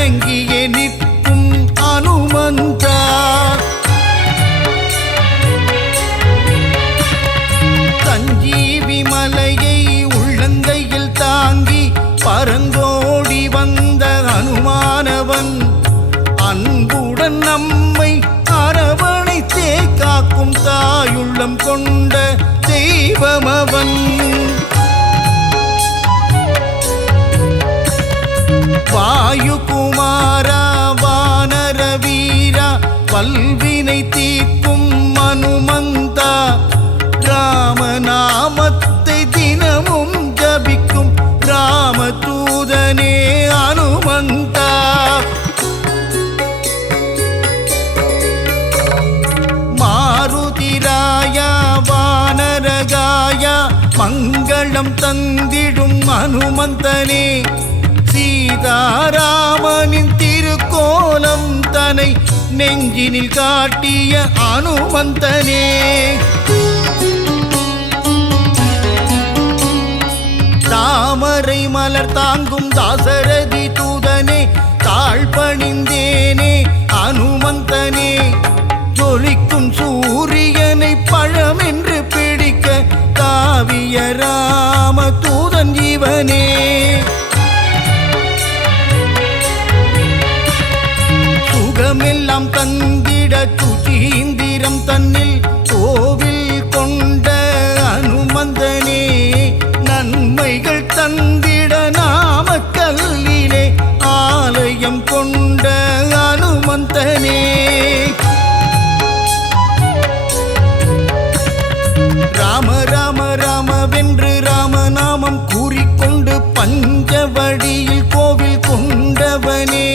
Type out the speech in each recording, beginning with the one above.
வணங்கியே நிற்கும் அனுமந்தா சஞ்சீவி மலையை உள்ளங்கையில் தாங்கி பரந்தோடி வந்த அனுமானவன் அன்புடன் நம்மை அரவணைத்தே காக்கும் தாயுள்ளம் கொண்ட தெய்வமவன். வாயு குமாரா வானர வீரா வல்வினை தீர்க்கும் அனுமந்தா ராமநாமத்தை தினமும் ஜபிக்கும் ராமதூதனே அனுமந்தா. மாருதிராயா வானரகாயா மங்களம் தந்திடும் அனுமந்தனே சீதாராமனின் திருக்கோலம் தன்னை நெஞ்சினில் காட்டிய அனுமந்தனே. தாமரை மலர் தாங்கும் தாசரதி தூதனே தாழ்பணிந்தேனே அனுமந்தனே. ஜொலிக்கும் சூரியனை பழமென்று பிடிக்க தாவிய ராம தூதன் ஜீவனே. சுகமெல்லாம் தந்திட சுசீந்திரம் தன்னில் கோவில் கொண்ட அனுமந்தனே. நன்மைகள் தந்திட நாமக்கல்லிலே ஆலயம் கொண்ட அனுமந்தனே. ராம ராம ராமவென்று ராமநாமம் கூறிக்கொண்டு பஞ்சவடியில் கோவில் கொண்டவனே.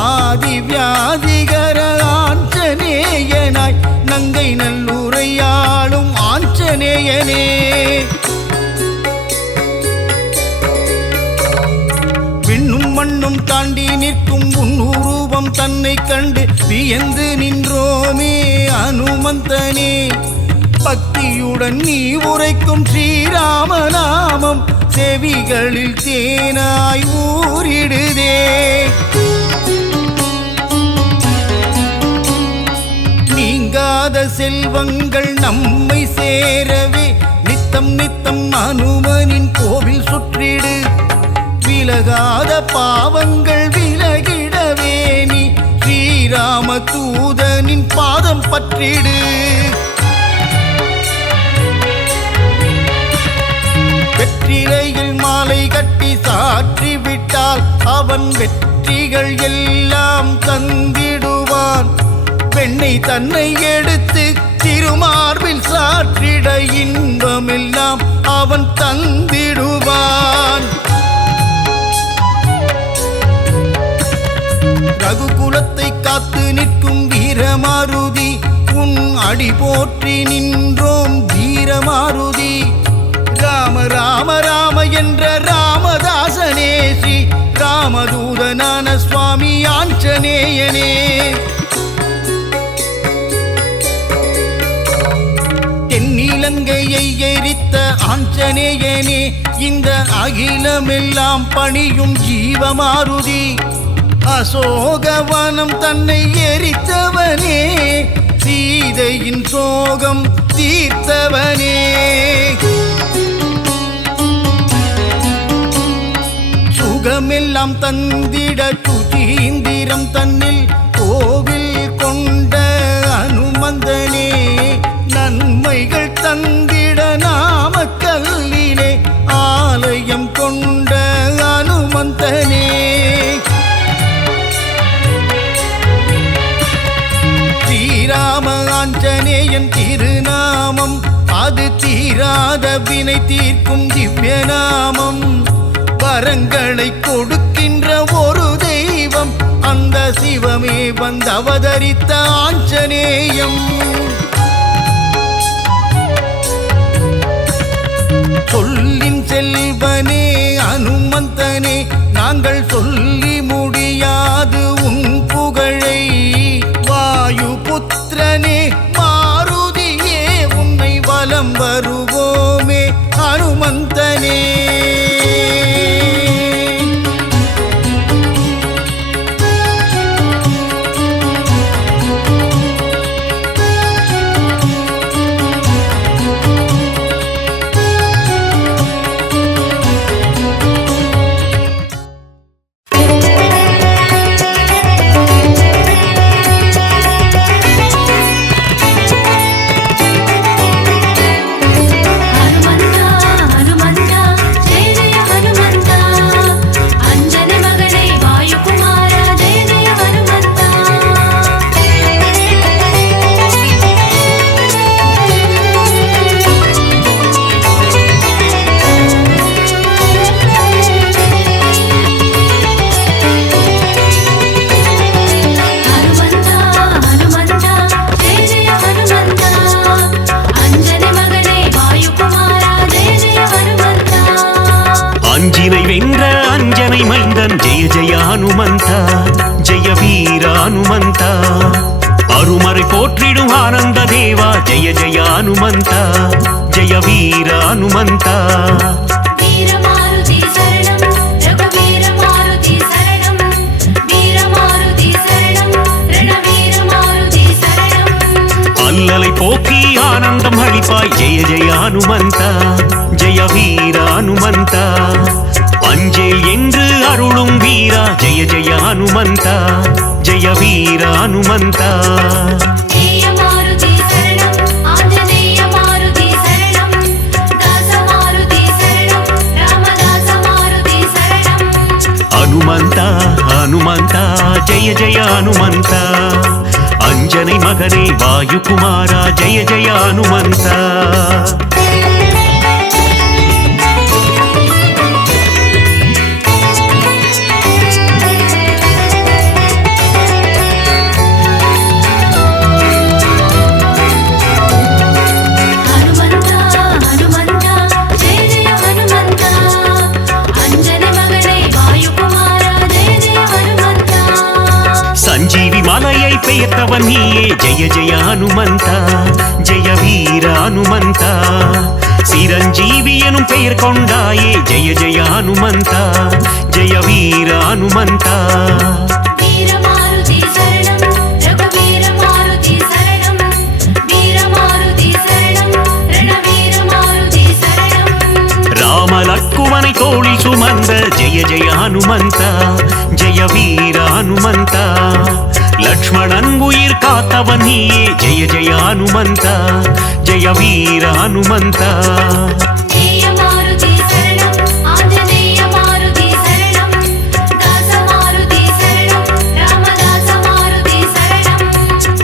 ஆதி வியாதிகர ஆஞ்சநேயனாய் நங்கை நல்லுரையாளும் ஆஞ்சநேயனே. விண்ணும் மண்ணும் தாண்டி நிற்கும் உன்னுருவம் தன்னை கண்டு வியந்து நின்றோமே அனுமந்தனே. பக்தியுடன் நீ உரைக்கும் ஸ்ரீராமநாமம் செவிகளில் தேனாய் ஊறிடுதே. நீங்காத செல்வங்கள் நம்மை சேரவே நித்தம் நித்தம் அனுமனின் கோவில் சுற்றிடு. விலகாத பாவங்கள் விலகிடவே நீ ஸ்ரீராம தூதனின் பாதம் பற்றிடு. வெற்றிலையில் மாலை கட்டி சாற்றி விட்டால் அவன் வெற்றிகள் எல்லாம் தந்திடுவான். பெண்ணை தன்னை எடுத்து திருமார்பில் சாற்றிட இன்பமெல்லாம் அவன் தந்திடுவான். ரகுகுலத்தை காத்து நிற்கும் வீரமாருதி உன் அடி போற்றி நின்றோம் வீரமாருதி. ராம ராம ராம என்ற ராமதாசனே ஸ்ரீ ராமதூதனான சுவாமி ஆஞ்சநேயனே. தென்னிலங்கையை எரித்த ஆஞ்சநேயனே இந்த அகிலமெல்லாம் பணியும் ஜீவமாருதி. அசோகவனம் தன்னை எரித்தவனே சீதையின் சோகம் தீர்த்தவனே. சுகமெல்லாம் தந்திட சுசீந்திரம் தன்னில் கோவில் கொண்ட அனுமந்தனே. நன்மைகள் தந்திட நாமக்கல்லிலே ஆலயம் கொண்ட அனுமந்தனே. ஸ்ரீராம ஆஞ்சநேயன் திருநாமம் அது தீராத வினை தீர்க்கும் திவ்ய நாமம். வரங்களை கொடுக்கின்ற ஒரு தெய்வம் அந்த சிவமே வந்து அவதரித்த ஆஞ்சநேயம். சொல்லின் செல்வனே அனுமந்தனே நாங்கள் சொல்லி முடியாது உன் புகழை. வாயு புத்திரனே மாருதியே உன்னை வலம் வருவோமே அனுமந்தனே. ஹனுமந்த ஜெய வீர ஹனுமந்த அருமறை போற்றிடும் ஆனந்த தேவா ஜெய ஜெய ஹனுமந்த ஜெய வீர ஹனுமந்த அல்லலை போக்கி ஆனந்தம் அளிப்பாய் ஜெய ஜெய ஹனுமந்த ஜெய வீர ஹனுமந்த அஞ்சேல் என்று அருளும் வீரா ஜெய ஜெய ஹனுமந்த ஜெய வீர ஹனுமந்த ஹனுமந்த ஹனுமந்த ஜெய ஜெய ஹனுமந்த अंजनी मगने वायुकुमारा जय जय हनुमंता संजीवी मालयै पेयर्तवन नीये जय जय हनुमंता जय वीर हनुमंता சிரஞ்சீவி எனும் பெயர் கொண்டாயே ஜெய ஜெய ஹனுமந்தா ஜெய வீர ஹனுமந்தா ராம லக்குவனை தோளில் சுமந்த ஜெய ஜெய ஹனுமந்தா ஜெய வீர ஹனுமந்தா லக்ஷ்மணன் உயிர் காத்தவன் நீயே ஜெய ஜெய ஹனுமந்தா ஜெய வீர ஹனுமந்தா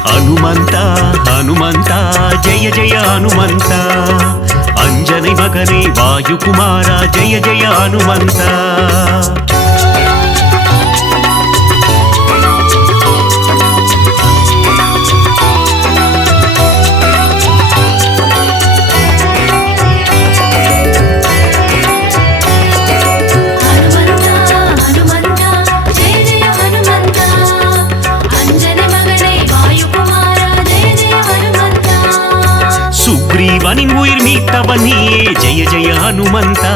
ஹனுமந்தா ஹனுமந்தா ஜெய ஜெய ஹனுமந்தா अंजनी मगने वायुकुमारा जय जय हनुमंता சுக்ரீவனின் உயிர் மீட்டவன் நீயே ஜெய ஜெய ஹனுமந்தா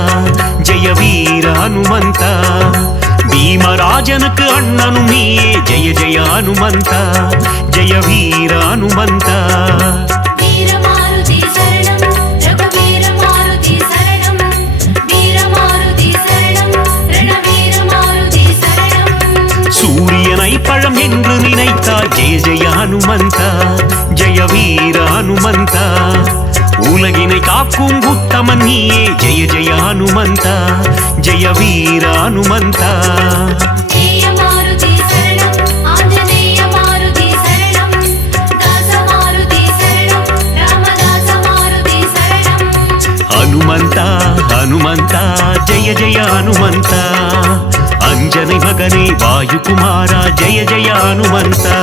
ஜெய வீர ஹனுமந்தா பீமராஜனுக்கு அண்ணனும் நீயே ஜெய ஜெய ஹனுமந்தா ஜெய வீர ஹனுமந்தா சூரியனை பழம் என்று நினைத்தார் ஜெய ஜெய ஹனுமந்தா ஜெய வீர ஹனுமந்தா உலகினை காக்கும் உத்தமன் நீயே ஜெய ஜெய ஹனுமந்தா ஜெய வீர ஹனுமந்தா ஹனுமந்தா ஹனுமந்தா ஜெய ஜெய ஹனுமந்தா अंजनी मगने वायुकुमारा जय जय हनुमंता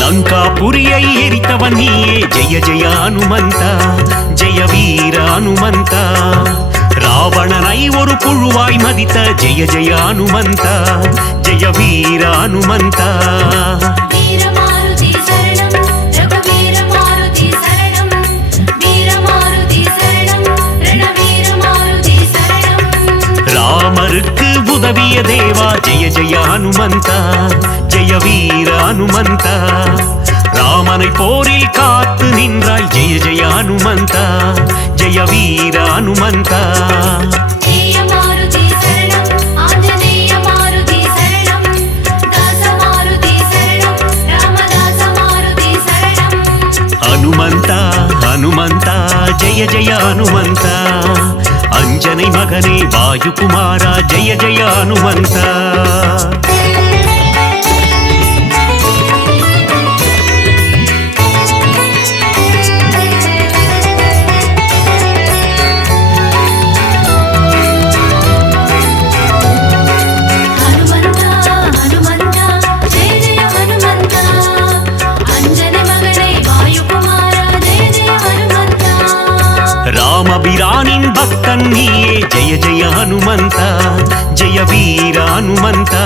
லங்காபுரியை எரித்தவன் நீயே ஜெய ஜெய ஹனுமந்தா ஜெய வீர ஹனுமந்தா ராவணனை ஒரு புழுவாய் மதித்த ஜெய ஜெய ஹனுமந்தா ஜெய வீர ஹனுமந்தா ராமருக்கு உதவிய தேவா ஜெய ஜெய ஹனுமந்தா ஜெய வீர ஹனுமந்தா ராமனை போரில் காத்து நின்றாய் ஜெய ஜெய ஹனுமந்தா ஜெய வீர ஹனுமந்தா ஹனுமந்தா ஹனுமந்தா ஜெய ஜெய ஹனுமந்தா अंजनी मगने वायुकुमारा जय जय हनुमंता ராமபிரானின் பக்தன் நீயே ஜெய ஜெய ஹனுமந்தா ஜெய வீர ஹனுமந்தா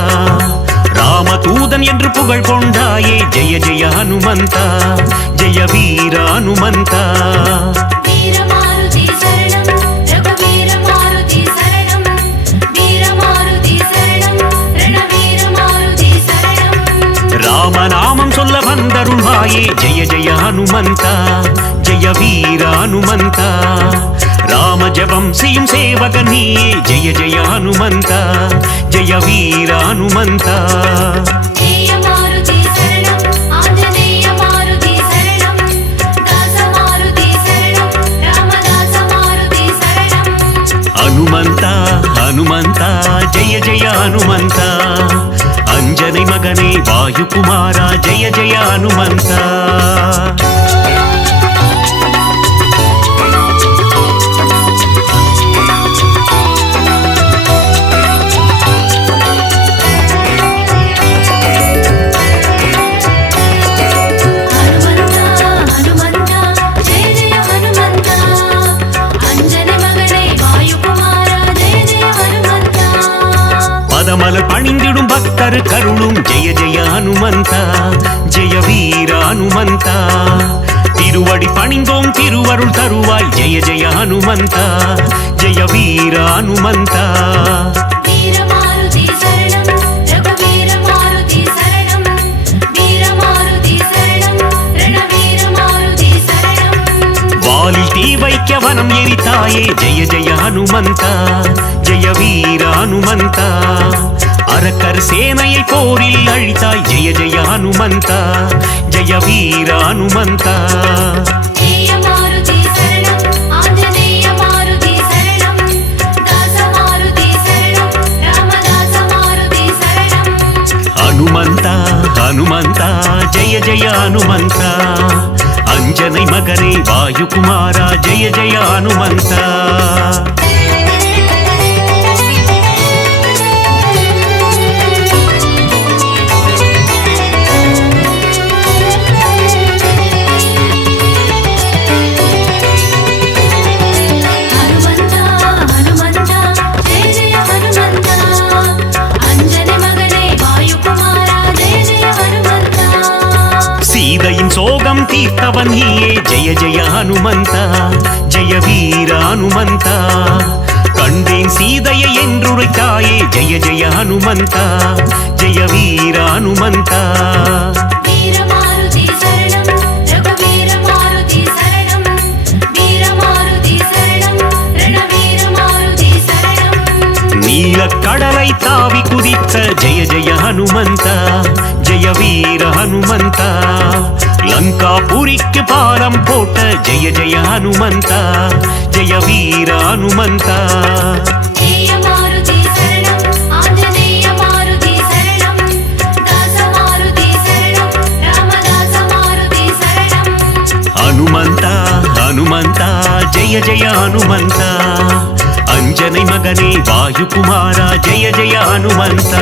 ராமதூதன் என்று புகழ் கொண்டாயே ஜெய ஜெய ஹனுமந்தா ஜெய வீர ஹனுமந்தா ராமநாமம் சொல்ல வந்தருள்வாயே ஜெய ஜெய ஹனுமந்தா ஜெய வீர ஹனுமந்தா ராம ஜபம் செய்யும் சேவகன் நீயே ஜெய ஜெய ஹனுமந்தா ஜெய வீர ஹனுமந்தா ஹனுமந்தா ஹனுமந்தா ஜெய ஜெய ஹனுமந்தா ಅಂಜನೆ ಮಗನೇ ವಾಯುಕುಮಾರ ಜಯ ಜಯ ಹನುಮಂತ மலர் பணிந்திடும் பக்தர் கருளும் ஜெய ஜெய ஹனுமந்தா ஜெய வீர ஹனுமந்தா திருவடி பணிந்தோம் திருவருள் தருவாய் ஜெய ஜெய ஹனுமந்தா ஜெய வீர ஹனுமந்தா வாலில் தீ வைக்க வனம் எரித்தாயே ஜெய ஜெய ஹனுமந்தா ஜெய வீர ஹனுமந்தா அரக்கர் சேனையை போரில் அழித்தாய் ஜெய ஜெய ஹனுமந்தா ஜெய வீர ஹனுமந்தா ஹனுமந்தா ஹனுமந்தா ஜெய ஜெய ஹனுமந்தா ಅಂಜನೆ ಮಗನೇ ವಾಯುಕುಮಾರ ಜಯ ಜಯ ಹನುಮಂತ சோகம் தீர்த்தவன் நீயே ஜெய ஜெய ஹனுமந்தா ஜெய வீர ஹனுமந்தா கண்டேன் சீதையை என்றுரைத்தாயே ஜெய ஜெய ஹனுமந்தா ஜெய வீர ஹனுமந்தா நீல கடலை தாவி குதித்த ஜெய ஜெய ஹனுமந்தா ஜெய வீர ஹனுமந்தா லங்காபுரிக்கு பாலம் போட்ட ஜெய ஜெய ஹனுமந்தா ஜெய வீர ஹனுமந்தா ஹனுமந்தா ஹனுமந்தா ஜெய ஜெய ஹனுமந்தா ಅಂಜನೆ ಮಗನೇ ವಾಯುಕುಮಾರ ಜಯ ಜಯ ಹನುಮಂತ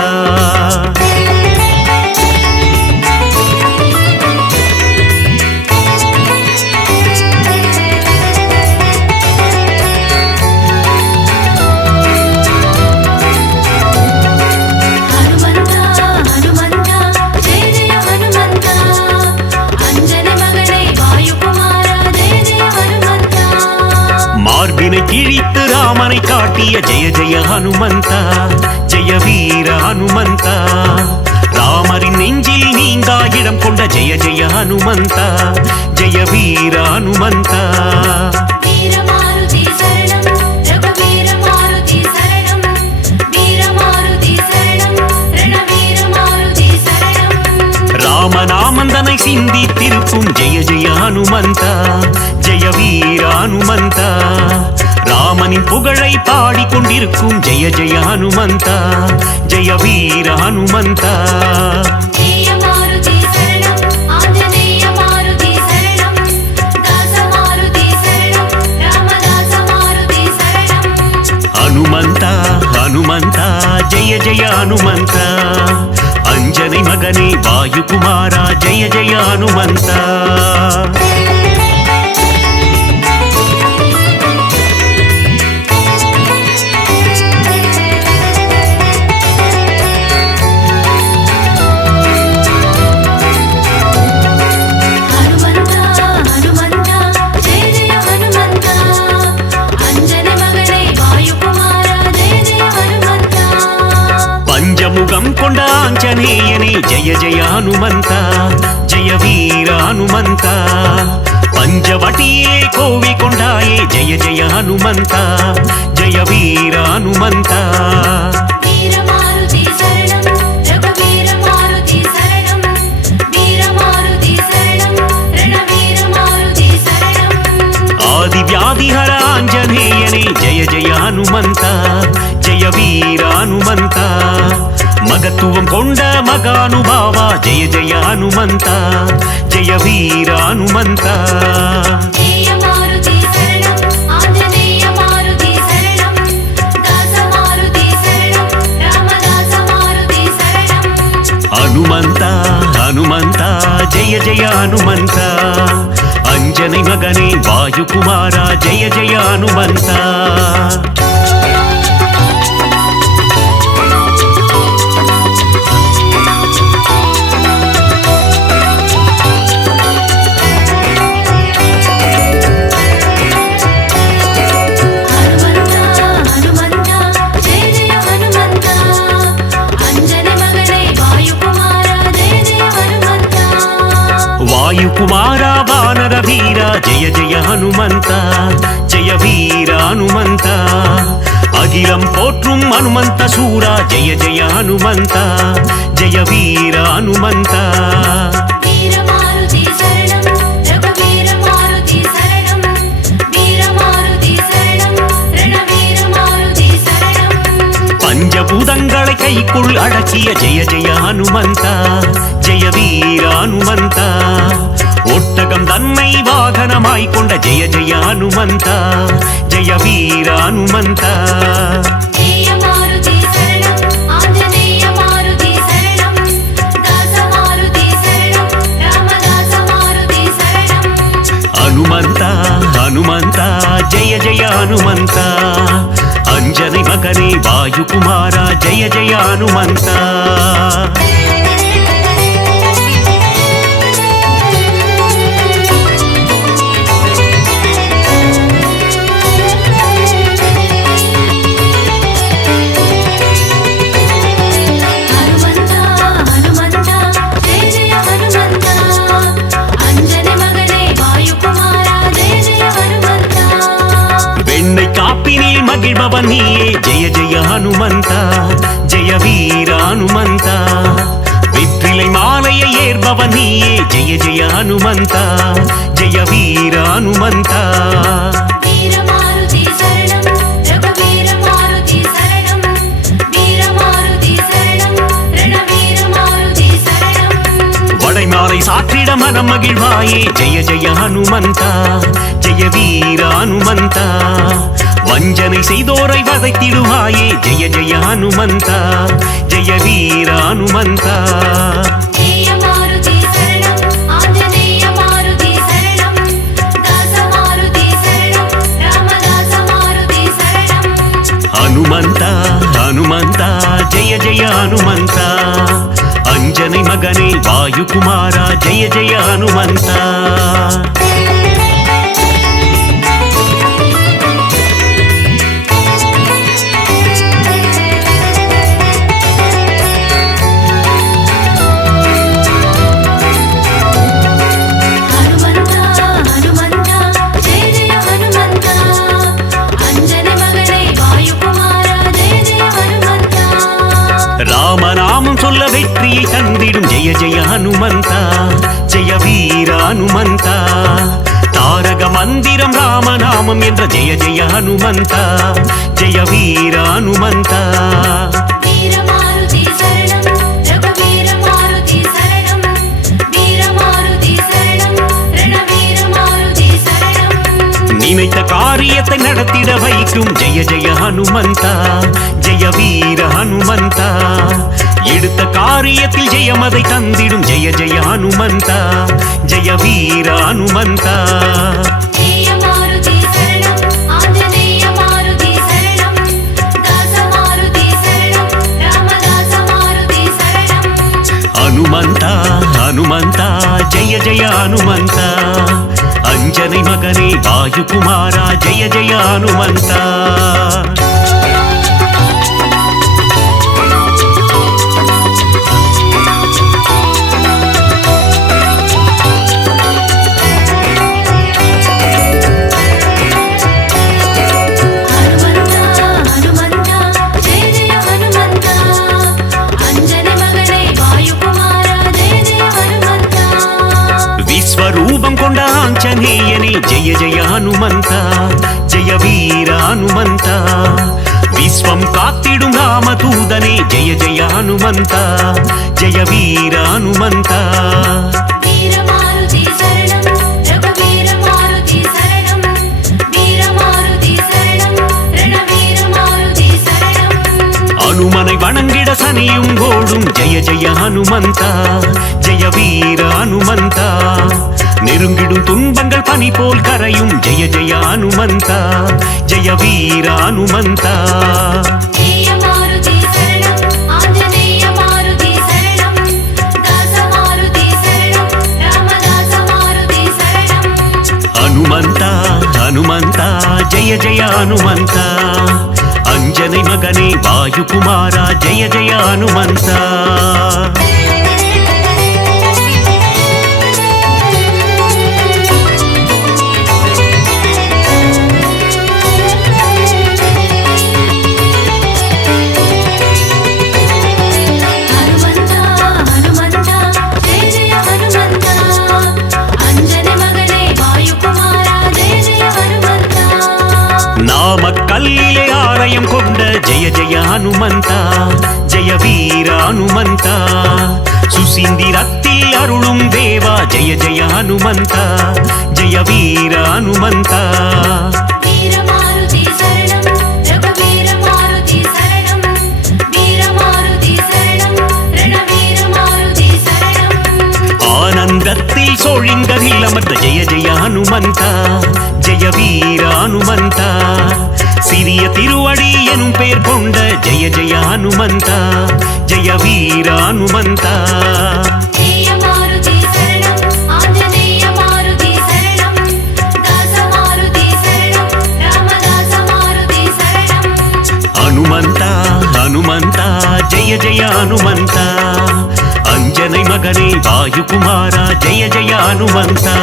மார்பினை கிழித்து ராமனை காட்டிய ஜெய ஜெய ஹனுமந்தா ஜெய வீர ஹனுமந்தா ராமரின் நெஞ்சில் நீங்கா இடம் கொண்ட ஜெய ஜெய ஹனுமந்தா ஜெய வீர ஹனுமந்தா ராமநாமந்தனை சிந்தித்திருக்கும் ஜெய ஜெய ஹனுமந்தா ஜெய வீர ஹனுமந்தா ராமனின் புகழை பாடிக்கொண்டிருக்கும் ஜெய ஜெய ஹனுமந்தா ஜெய வீர ஹனுமந்தா ஹனுமந்தா ஹனுமந்தா ஜெய ஜெய ஹனுமந்தா ಅಂಜನೆ ಮಗನೇ ವಾಯುಕುಮಾರ ಜಯ ಜಯ ಹನುಮಂತ ಆಂಜನೇಯನೇ ಜಯ ಜಯ ಹನುಮಂತ ಜಯ ವೀರ ಹನುಮಂತ ಪಂಚವಟಿಯೇ ಕೋವಿಕೊಂಡಾಯೇ ಜಯ ಜಯ ಹನುಮಂತ ಜಯ ವೀರ ಹನುಮಂತ ಆದಿವ್ಯಾಧಿಹರ ಆಂಜನೇಯನೇ ಜಯ ಜಯ ಹನುಮಂತ ಜಯ ವೀರ ಹನುಮಂತ ಮಗತ್ವಂ ಕೊಂಡ ಮಗಾನುಭಾವ ಜಯ ಜಯ ಹನುಮಂತ ಜಯ ವೀರ ಹನುಮಂತ ಹನುಮಂತ ಹನುಮಂತ ಜಯ ಜಯ ಹನುಮಂತ ಅಂಜನೆ ಮಗನೇ ವಾಯುಕುಮಾರ ಜಯ ಜಯ ಹನುಮಂತ ವಾಯುಕುಮಾರ ವಾನರ ವೀರ ಜಯ ಜಯ ಹನುಮಂತ ಜಯ ವೀರ ಹನುಮಂತ ಅಖಿಲಂ ಪೋற்றும் ಹನುಮಂತ ಸೂರ ಜಯ ಜಯ ಹನುಮಂತ ಜಯ ವೀರ ಹನುಮಂತ பஞ்சபூதங்களை கைக்குள் அடக்கிய ஜெய ஜெய ஹனுமந்த ஜெய வீர ஹனுமந்த ஒட்டகம் தன்னை வாகனமாய் கொண்ட ஜெய ஜெய ஹனுமந்த ஜெய வீர ஹனுமந்த ಹನುಮಂತ ಹನುಮಂತ ಜಯ ಜಯ ಹನುಮಂತ ಅಂಜನೆ ಮಗನೇ ವಾಯುಕುಮಾರ ಜಯ ಜಯ ಹನುಮಂತ மகிழ்பவன் நீயே ஜெய ஜெய ஹனுமந்த ஜெய வீர ஹனுமந்த வெற்றிலை மாலையை ஏற்பவன் நீயே ஜெய ஜெய ஹனுமந்த ஜெய வீர ஹனுமந்த வடைமாலை சாற்றிட மனம் மகிழ்வாயே ஜெய ஜெய ஹனுமந்த ஜெய வீர ஹனுமந்த வஞ்சனை செய்தோரை வதைத்திடுவாயே ஜெய ஜெய ஹனுமந்த ஜெய வீர ஹனுமந்த ಹನುಮಂತ ಹನುಮಂತ ಜಯ ಜಯ ಹನುಮಂತ ಅಂಜನೆ ಮಗನೇ ವಾಯುಕುಮಾರ ಜಯ ಜಯ ಹನುಮಂತ ராமநாமம் சொல்ல வெற்றியை தந்திடும் ஜெய ஜெய ஹனுமந்த ஜெய வீர ஹனுமந்த தாரக மந்திரம் ராமநாமம் என்ற ஜெய ஜெய ஹனுமந்த ஜெய வீர ஹனுமந்த நினைத்த காரியத்தை நடத்திட வைக்கும் ஜெய ஜெய ஹனுமந்த ஜெய வீர ஹனுமந்த எடுத்த காரியத்தில் ஜெயமதை தந்திடும் ஜெய ஜெய ஹனுமந்த ஜெய வீர ஹனுமந்த ಹನುಮಂತ ಹನುಮಂತ ಜಯ ಜಯ ಹನುಮಂತ ಅಂಜನೆ ಮಗನೇ ವಾಯುಕುಮಾರ ಜಯ ಜಯ ಹನುಮಂತ ஹனுமந்தா ஜெய வீர ஹனுமந்தா விஸ்வம் காத்திடும் ராமதூதனே ஜெய ஜெய ஹனுமந்தா ஜெய வீர ஹனுமந்தா ஹனுமனை வணங்கிட சனியும் ஓடும் ஜெய ஜெய ஹனுமந்தா ஜெய வீர ஹனுமந்தா நெருங்கிடும் துன்பங்கள் பனி போல் கரையும் ஜெய ஜெய ஹனுமந்தா ஜெய வீர ஹனுமந்தா ஹனுமந்தா ஹனுமந்தா ஜெய ஜெய ஹனுமந்தா अंजने मगने वायुकुमारा जय जय हनुमंता கல்லிலே ஆலயம் கொண்ட ஜெய ஜெய ஹனுமந்தா ஜெய வீர ஹனுமந்தா சுசீந்திரத்தில் அருளும் தேவா ஜெய ஜெய ஹனுமந்தா ஜெய வீர ஹனுமந்தா ஆனந்தத்தில் சோழிங்கரில் அமர்ந்த ஜெய ஜெய ஹனுமந்தா ஜெய வீர ஹனுமந்தா சிறிய திருவடி எனும் பெயர் கொண்ட ஜெய ஜெய ஹனுமந்தா ஜெய வீர ஹனுமந்தா ஹனுமந்தா ஹனுமந்தா ஜெய ஜெய ஹனுமந்தா अंजने मगने वायुकुमारा जय जय हनुमंता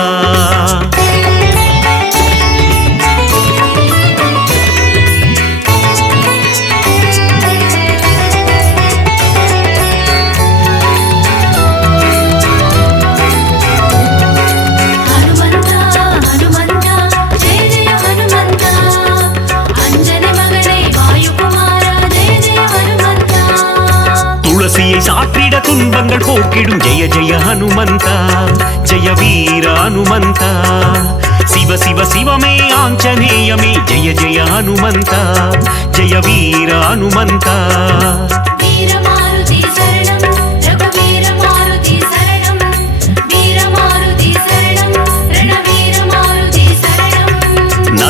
சாற்றிட துன்பங்கள் போக்கிடும் ஜெய ஜெய ஹனுமந்தா ஜெய வீர ஹனுமந்தா சிவ சிவ சிவமே ஆஞ்சநேயமே ஜெய ஜெய ஹனுமந்தா ஜெய வீர ஹனுமந்தா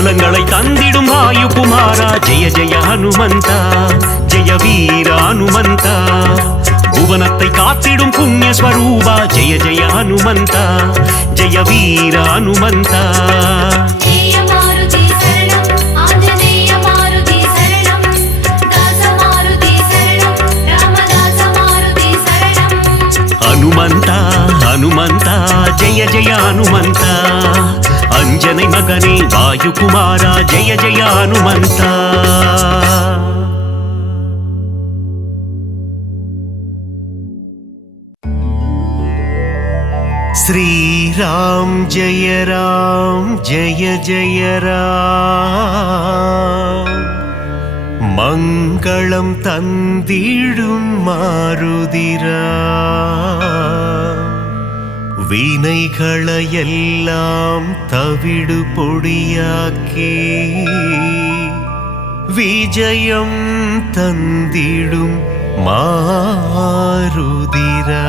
நலங்களை தந்திடும் வாயுகுமாரா ஜெய ஜெய ஹனுமந்தா ஜெய வீர ஹனுமந்தா புவனத்தை காத்திடும் புண்ணிய ஸ்வரூபா ஜெய ஜெய ஹனுமந்தா ஜெய வீர ஹனுமந்தா ஹனுமந்தா ஹனுமந்தா ஜெய ஜெய ஹனுமந்தா अंजने मगने वायुकुमारा जय जय हनुमंता श्री राम जय जय राम मंगलम तंदिडुम मारुदिरा வீணைகளையெல்லாம் தவிடு பொடியாக்கி விஜயம் தந்திடும் மாருதிரா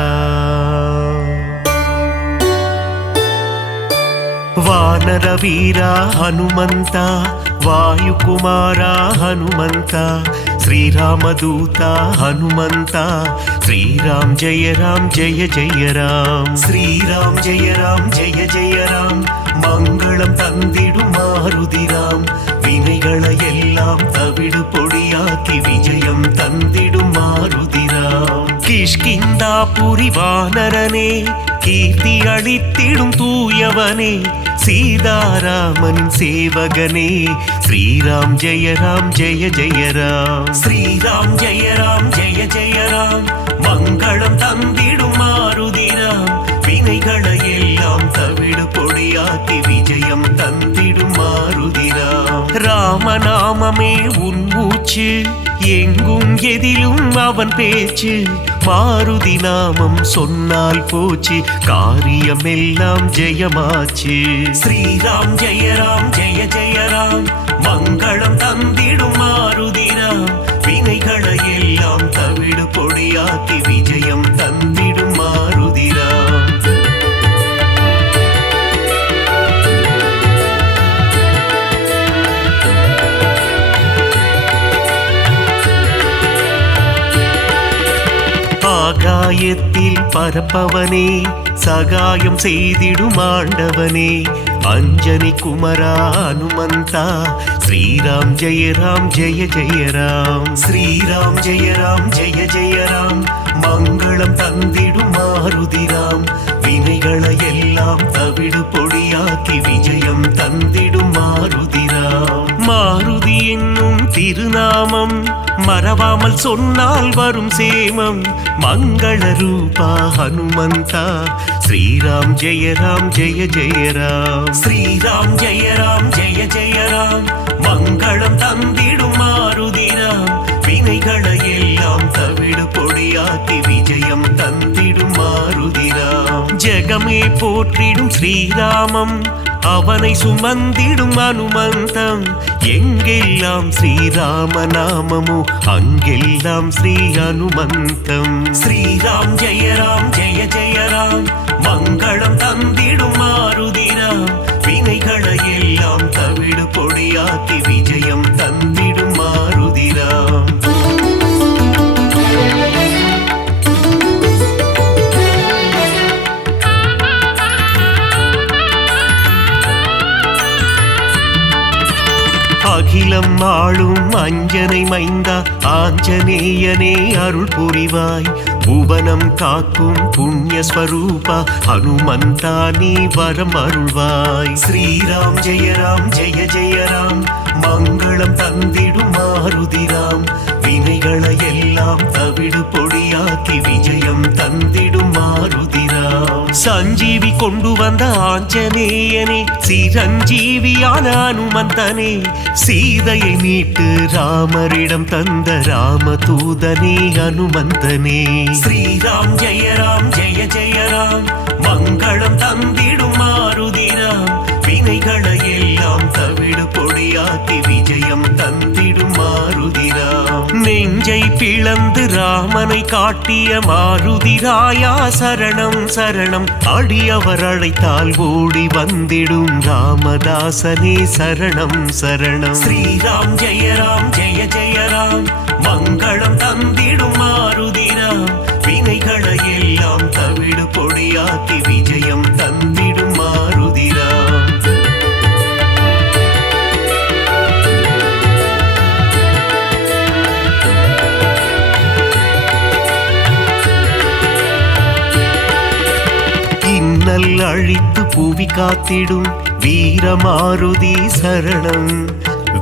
வானர வீரா ஹனுமந்தா வாயுகுமாரா ஹனுமந்தா श्रीरामदूता हनुमंता श्रीराम जय जय राम श्रीराम जय जय राम मंगलम तंदिडुम मारुदिराम विनैगளையெல்லாம் தவிடு பொடியாக்கி விஜயம் தந்திடும் மாருதிராம் கிஷ்கிந்தாபுரி வானரனே கீர்த்தி அளித்திடும் தூயவனே सीतारामन सेवगने श्रीराम जय जय राम श्रीराम जय जय राम मंगलम तंदिडुम मारुदिराम विनैगளையெல்லாம் தவிடு பொடியாக்கி விஜயம் தந்திடும் மாருதிராம். ராமநாமமே உன் மூச்சு, எங்கும் எதிலும் அவன் பேச்சு. மாருதி நாமம் சொன்னால் போச்சு, காரியமெல்லாம் ஜெயமாச்சு. ஸ்ரீராம் ஜெய ராம் ஜெய ஜெய ராம், மங்களம் தந்திடும் மாருதிராம். வினைகளை எல்லாம் தவிடு பொடியாக்கி விஜயம் தந்திடும் மாருதிராம். ஆகாயத்தில் பரப்பவனே, சகாயம் செய்திடும் ஆண்டவனே. அஞ்சனி குமரா அனுமந்தா, ஸ்ரீராம் ஜெய ராம் ஜெய ஜெய ராம். ஸ்ரீராம் ஜெய ராம் ஜெய ஜெய ராம், மங்களம் தந்திடும் மாருதிராம். வினைகளை எல்லாம் தவிடு பொடியாக்கி விஜயம் தந்திடும் மாருதிராம். மாருதி என்னும் திருநாமம் மறவாமல் சொன்னால் வரும் சேமம். மங்கள ரூபா ஹனுமந்தா, ஸ்ரீராம் ஜெய ராம் ஜெய ஜெய ராம். ஸ்ரீராம் ஜெய ராம் ஜெய ஜெய ராம், மங்களம் தந்திடும் மாருதிராம். வினைகளை எல்லாம் தவிடு பொடியாக்கி விஜயம் தந்திடும் மாருதிராம். ஜெகமே போற்றிடும் ஸ்ரீராமம், அவனை சுமந்திடும் அனுமந்தம். எங்கெல்லாம் ஸ்ரீராம நாமமோ அங்கெல்லாம் ஸ்ரீ அனுமந்தம். ஸ்ரீராம் ஜெய ராம் ஜெய ஜெய ராம், மங்களம் தந்திடும் மாருதிராம். வினைகளை எல்லாம் தவிடு பொடியாக்கி விஜயம் தந்திடும் மாருதிராம். அகிலம் ஆளும் அஞ்சனை மைந்தா, ஆஞ்சநேயனே அருள் புரிவாய். புவனம் காக்கும் புண்ணியஸ்வரூபா, ஹனுமந்தா நீ வரம் அருள்வாய். ஸ்ரீராம் ஜெய ராம் ஜெய ஜெய ராம், மங்களம் தந்திடும் மாருதிராம். வினைகளை எல்லாம் தவிடு பொடியாக்கி விஜயம் தந்திடும் மாருதிராம். சஞ்சீவி கொண்டு வந்த ஆஞ்சநேயனே, சிரஞ்சீவியான அனுமந்தனே. சீதையை மீட்டு ராமரிடம் தந்த ராமதூதனே அனுமந்தனே. ஸ்ரீராம் ஜெய ராம் ஜெய ஜெய ராம், மங்களம் தந்திடும் மாருதிராம். வினைகளை எல்லாம் தவிடு பொடியாக்கி விஜயம் தந்திடும் மாருதிராம். நெஞ்சை பிளந்து ராமனை காட்டிய மாருதிராயா சரணம் சரணம். அடியவர் அழைத்தால் ஓடி வந்திடும் ராமதாசனே சரணம் சரணம். ஸ்ரீராம் ஜெய ராம் ஜெய ஜெய ராம், மங்களம் தந்திடும் மாருதிராம். வினைகளை எல்லாம் தவிடு பொடியாக்கி விஜயம் தந்திடும் மாருதிராம். இன்னல் அழித்து புவி காத்திடும் வீரமாருதி சரணம்.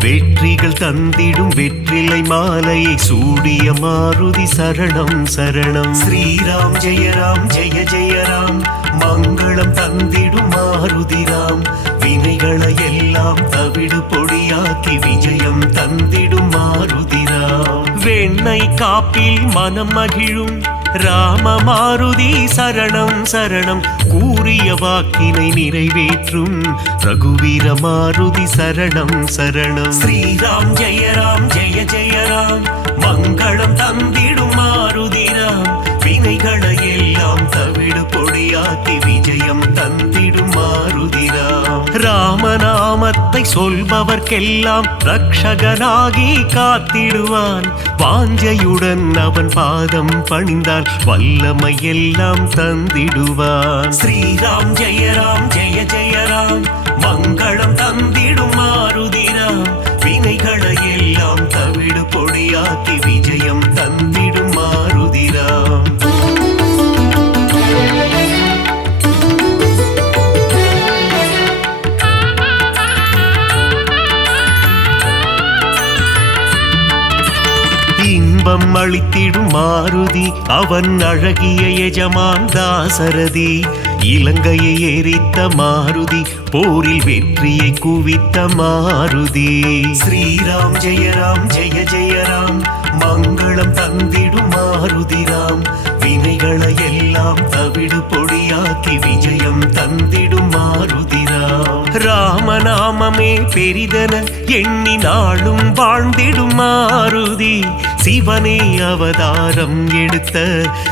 வெற்றிகள் தந்திடும் வெற்றிலை மாலையை சூடிய மாருதி சரணம் சரணம். ஸ்ரீராம் ஜெய ராம் ஜெய ஜெய ராம், மங்களம் தந்திடும் மாருதிராம். வினைகளை எல்லாம் தவிடு பொடியாக்கி விஜயம் தந்திடும் மாருதிராம். வெண்ணை காப்பில் மனம் மகிழும் ராம மாருதி சரணம் சரணம். கூறிய வாக்கினை நிறைவேற்றும் ரகுவீர மாருதி சரணம் சரணம். ஸ்ரீராம் ஜெய ராம் ஜெய ஜெய ராம், மங்களம் தந்திடும் மாருதிராம். வினைகளை எல்லாம் தவிடு பொடியாக்கி விஜயம் தந்திடும் மாருதிராம். ராமநாமத்தை சொல்பவர்க்கெல்லாம் ரக்ஷகனாகி காத்திடுவான். வாஞ்சையுடன் அவன் பாதம் பணிந்தால் வல்லமையெல்லாம் தந்திடுவான். ஸ்ரீராம் ஜெய ராம் ஜெய ஜெய ராம், மங்களம் தந்திடும் மாருதிராம். வினைகளை எல்லாம் தவிடு பொடியாக்கி விஜயம் தந்திடும் மாருதிராம். இன்பம் அளித்திடும் மாருதி, அவன் அழகிய எஜமான் தாசரதி. இலங்கையை எரித்த மாருதி போரில் வெற்றியை குவித்த மாருதி. ஸ்ரீராம் ஜெய ராம் ஜெய ஜெய ராம் மங்களம் தந்திடும் மாருதி ராம். வினைகளை எல்லாம் தவிடு பொடியாக்கி விஜயம் தந்திடும் மாருதி ராம். ராமநாமமே பெரிதென எண்ணி நாளும் வாழ்ந்திடும் மாருதி. சிவனே அவதாரம் எடுத்த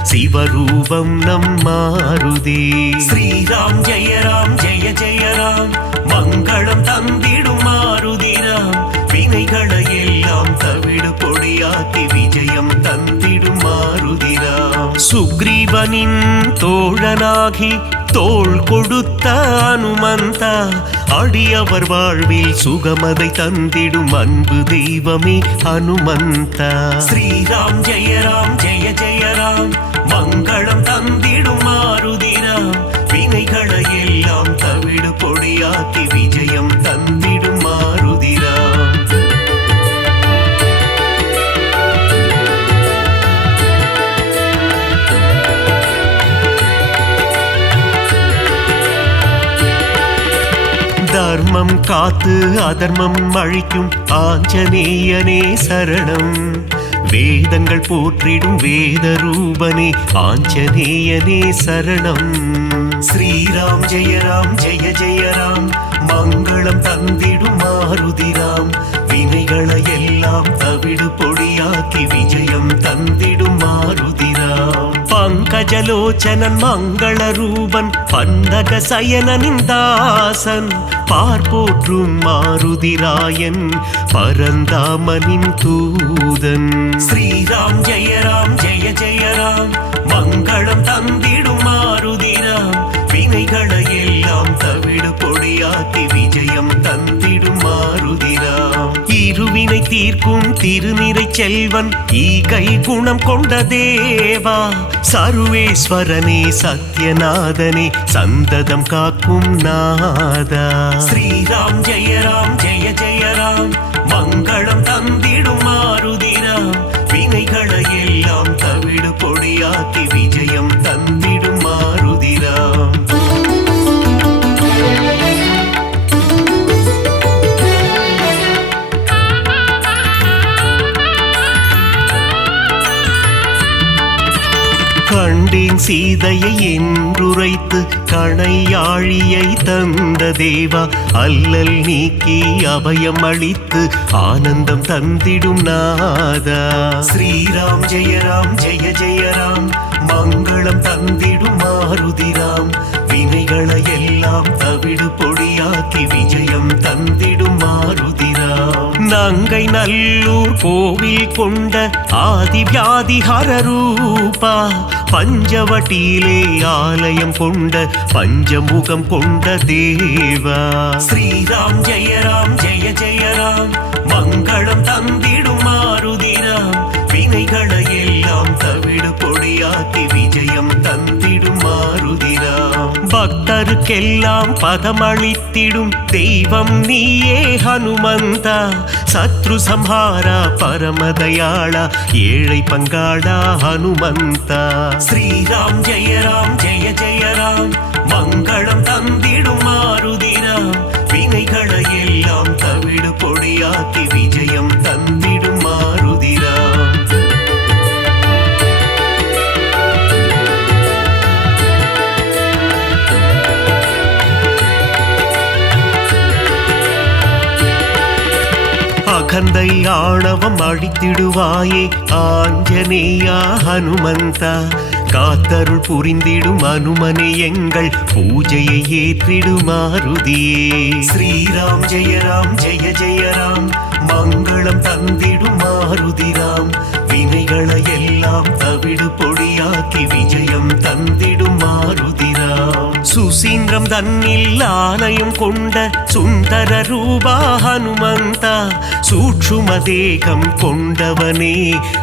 சிவரூபம் நம் மாருதி. ஸ்ரீராம் ஜெய ராம் ஜெய ஜெய ராம் மங்களம் தந்திடும் மாருதி ராம். வினைகளை எல்லாம் தவிடு பொடியாக்கி விஜயம் தந்திடும் மாருதி ராம். சுக்ரீவனின் தோழனாகி தோள் கொடுத்த அனுமந்தா அடியவர் வாழ்வில் சுகமதை தந்திடும் அன்பு தெய்வமே அனுமந்தா. ஸ்ரீராம் ஜெய ராம் ஜெய ஜெய ராம் மங்களம் தந்திடும் மாருதி ராம். வினைகளை எல்லாம் தவிடு பொடியாக்கி விஜயம் தந்திடும் மாருதி ராம். தர்மம் காத்து அதர்மம் அழிக்கும் ஆஞ்சநேயனே சரணம். வேதங்கள் போற்றிடும் வேத ரூபனே ஆஞ்சநேயனே சரணம். ஸ்ரீராம் ஜெய ராம் ஜெய ஜெய ராம் மங்களம் தந்திடும் மாருதி ராம். வினைகளை எல்லாம் தவிடு பொடியாக்கி விஜயம் தந்திடும் மாருதி ராம். பங்கஜலோச்சனன் மங்கள ரூபன் பந்தக சயனனின் தாசன் பார்ப்போற்றும் மாருதிராயன் பரந்தாமனின் தூதன். ஸ்ரீராம் ஜெய ராம் ஜெய ஜெய ராம் மங்களம் தந்திடும் மாருதி ராம். வினைகளை எல்லாம் தவிடு பொடியாக்கி விஜயம் தந்திடும் மாருதி ராம். இருவினை தீர்க்கும் திருநிறை செல்வன் ஈகை குணம் கொண்ட தேவா. சர்வேஸ்வரனே சத்யநாதனே சந்ததம் காக்கும் நாதா. ஸ்ரீராம் ஜெய ராம் ஜெய ஜெய ராம் மங்களம் தந்திடும் மாருதி ராம். வினைகளை எல்லாம் தவிடு பொடியாக்கி விஜயம் தந்திடும் மாருதி ராம். கண்டேன் சீதையை என்றுரைத்து கணையாழியை தந்த தேவா. அல்லல் நீக்கி அபயம் அளித்து ஆனந்தம் தந்திடும் நாதா. ஸ்ரீராம் ஜெய ராம் ஜெய ஜெய ராம் மங்களம் தந்திடும் மாருதி ராம். வினைகளை எல்லாம் தவிடு பொடியாக்கி விஜயம் தந்திடும் மாருதி ராம். நங்கை நல்லூர் கோவில் கொண்ட ஆதி வியாதிஹர ரூபா. பஞ்சவட்டியிலே ஆலயம் கொண்ட பஞ்சமுகம் கொண்ட தேவா. ஸ்ரீராம் ஜெய ராம் ஜெய ஜெய ராம் மங்களம் தந்திடும் மாருதி ராம். வினைகளை எல்லாம் தவிடு பொடியாக்கி விஜயம் தந்திடும் மாருதி ராம். பக்தருக்கெல்லாம் பதமளித்திடும் தெய்வம் நீயே ஹனுமந்தா. சத்ரு சம்ஹாரா பரமதயாளா ஏழை பங்காளா ஹனுமந்தா. ஸ்ரீராம் ஜெய ராம் ஜெய ஜெய ராம் மங்களம் தந்திடும் மாருதி ராம். வினைகளை எல்லாம் தவிடு பொடியாக்கி விஜயம் தந்திடும் மாருதி ராம். அகந்தை ஆணவம் அழித்திடுவாயே ஆஞ்சநேயா ஹனுமந்தா. காத்தருள் புரிந்திடும் அனுமனே எங்கள் பூஜையை ஏற்றிடும் மாருதியே. ஸ்ரீராம் ஜெய ராம் ஜெய ஜெய ராம் மங்களம் தந்திடும் மாருதி ராம். வினைகளை எல்லாம் தவிடு பொடியாக்கி விஜயம் தந்திடும் மாருதி ராம். சுசீந்திரம் தன்னில் ஆலயம் கொண்ட சுந்தர ரூபா ஹனுமந்தா. சூட்சும தேகம் கொண்டவனே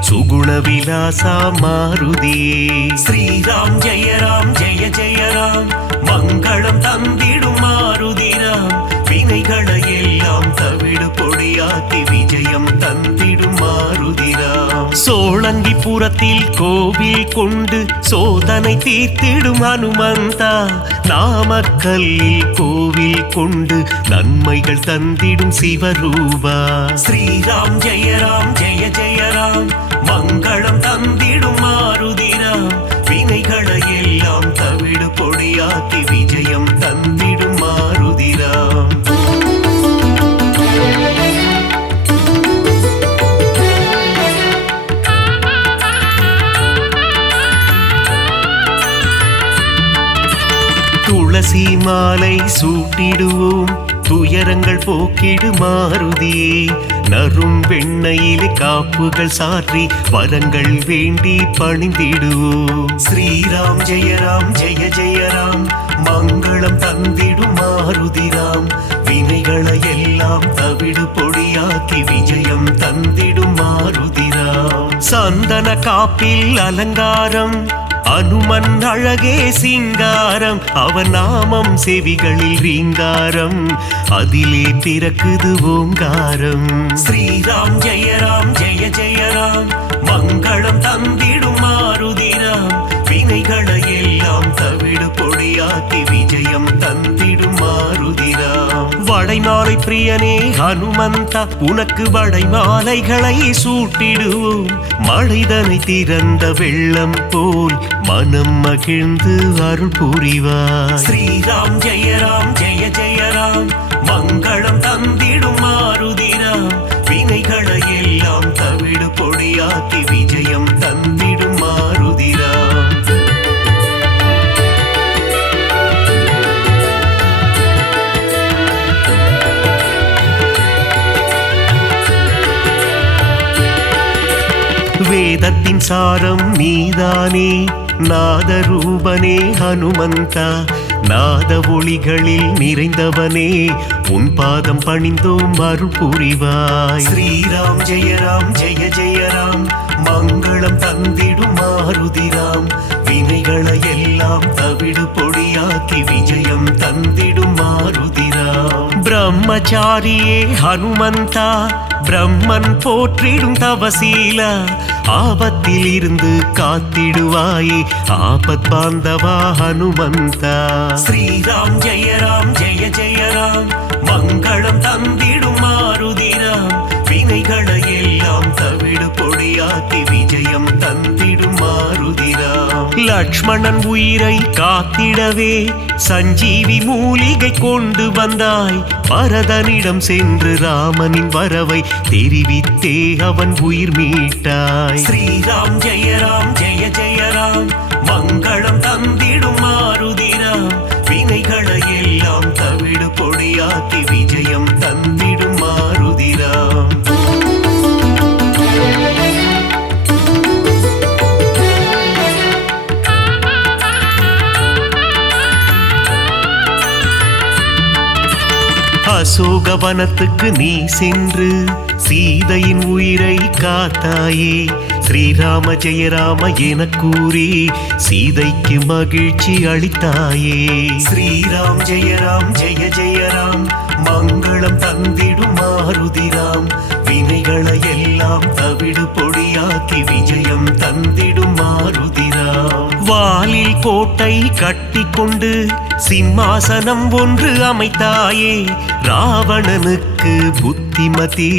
சுகுண விலாசா மாருதியே. ஸ்ரீராம் ஜெய ராம் ஜெய ஜெய ராம் மங்களம் தந்திடும் மாருதி ராம். வினைகளை எல்லாம் தவிடு பொடியாக்கி விஜயம் தந்திடும் மாருதி ராம். சோழ சோழங்கிபுரத்தில் கோவில் கொண்டு சோதனை தீர்த்திடும் ஹனுமந்தா, நாமக்கல்லில் கோவில் கொண்டு நன்மைகள் தந்திடும் சிவரூபா. ஸ்ரீராம் ஜெய ராம் ஜெய ஜெய ராம், மங்களம் தந்திடும் மாருதிராம், வினைகளை எல்லாம் தவிடு பொடியாக்கி விஜயம் தந்திடும் மாருதிராம். துளசி மாலை சூட்டிடுவோம், துயரங்கள் போக்கிடு மாருதியே, நரும் வெண்ணையிலே காப்புகள் சாற்றி வரங்கள் வேண்டி பணிந்திடுவோம். ஸ்ரீராம் ஜெய ராம் ஜெய ஜெய ராம், மங்களம் தந்திடும் மாருதிராம், வினைகளை எல்லாம் தவிடு பொடியாக்கி விஜயம் தந்திடும் மாருதிராம். சந்தன காப்பில் அலங்காரம், அனுமன் அழகே சிங்காரம், அவன் நாமம் செவிகளில் ரீங்காரம், அதிலே பிறக்குது ஓங்காரம். ஸ்ரீராம் ஜெய ராம் ஜெய ஜெய ராம், மங்களம் தந்திடும் மாருதிராம், வினைகளை எல்லாம் தவிடு பொடியாக்கி விஜயம் தந்திடும் மாருதிராம். வடைமாலை பிரியனே ஹனுமந்தா, உனக்கு வடைமாலைகளை சூட்டிடுவோம், மழைதனை திறந்த வெள்ளம் போல் மனம் மகிழ்ந்து அருள் புரிவார். ஸ்ரீராம் ஜெய ராம் ஜெய ஜெய ராம், மங்களம் தந்திடும் மாருதிராம், வினைகளை எல்லாம் தவிடு பொடியாக்கி விஜயம் தந்திடும் மாருதிராம். வேதத்தின் சாரம் நீதானே, நாதரூபனே ஹனுமந்தா, நாத ஒளிகளில் நிறைந்தவனே, உன் பாதம் பணிந்தோம் அருள் புரிவாய். ஸ்ரீராம் ஜெய ராம் ஜெய ஜெய ராம், மங்களம் தந்திடும் மாருதிராம், வினைகளை எல்லாம் தவிடு பொடியாக்கி விஜயம் தந்திடும் மாருதிராம். பிரம்மச்சாரியே ஹனுமந்தா, பிரம்மன் போற்றிடும் தவசீலா, ஆபத்தில் இருந்து காத்திடுவாயே ஆபத் பாந்தவா ஹனுமந்தா. ஸ்ரீராம் ஜெய ராம் ஜெய ஜெய ராம், மங்களம் தந்திடும் மாருதிராம், வினைகளை எல்லாம் தவிடு பொடியாக்கி விஜயம் தந்திடும் மாருதிராம். லக்ஷ்மணன் உயிரை காத்திடவே சஞ்சீவி மூலிகை கொண்டு வந்தாய், பரதனிடம் சென்று ராமனின் வரவை தெரிவித்தே அவன் உயிர் மீட்டாய். ஸ்ரீராம் ஜெய ராம் ஜெய ஜெய ராம், மங்களம் தந்திடும் மாருதிராம், வினைகளை எல்லாம் தவிடு பொடியாக்கி விஜயம் தந்திடும் மாருதிராம். அசோகவனத்துக்கு நீ சென்று சீதையின் உயிரை காத்தாயே, ஸ்ரீராம ஜெய ராம என கூறி சீதைக்கு மகிழ்ச்சி அளித்தாயே. ஸ்ரீராம் ஜெய ராம் ஜெய ஜெய ராம், மங்களம் தந்திடும் மாருதிராம், வினைகளை எல்லாம் தவிடு பொடியாக்கி விஜயம் தந்திடும் மாருதிராம். வாலில் கோட்டை கட்டி கொண்டு சிம்மாசனம் ஒன்று அமைத்தாயே, ராவணனுக்கு புத்திமதி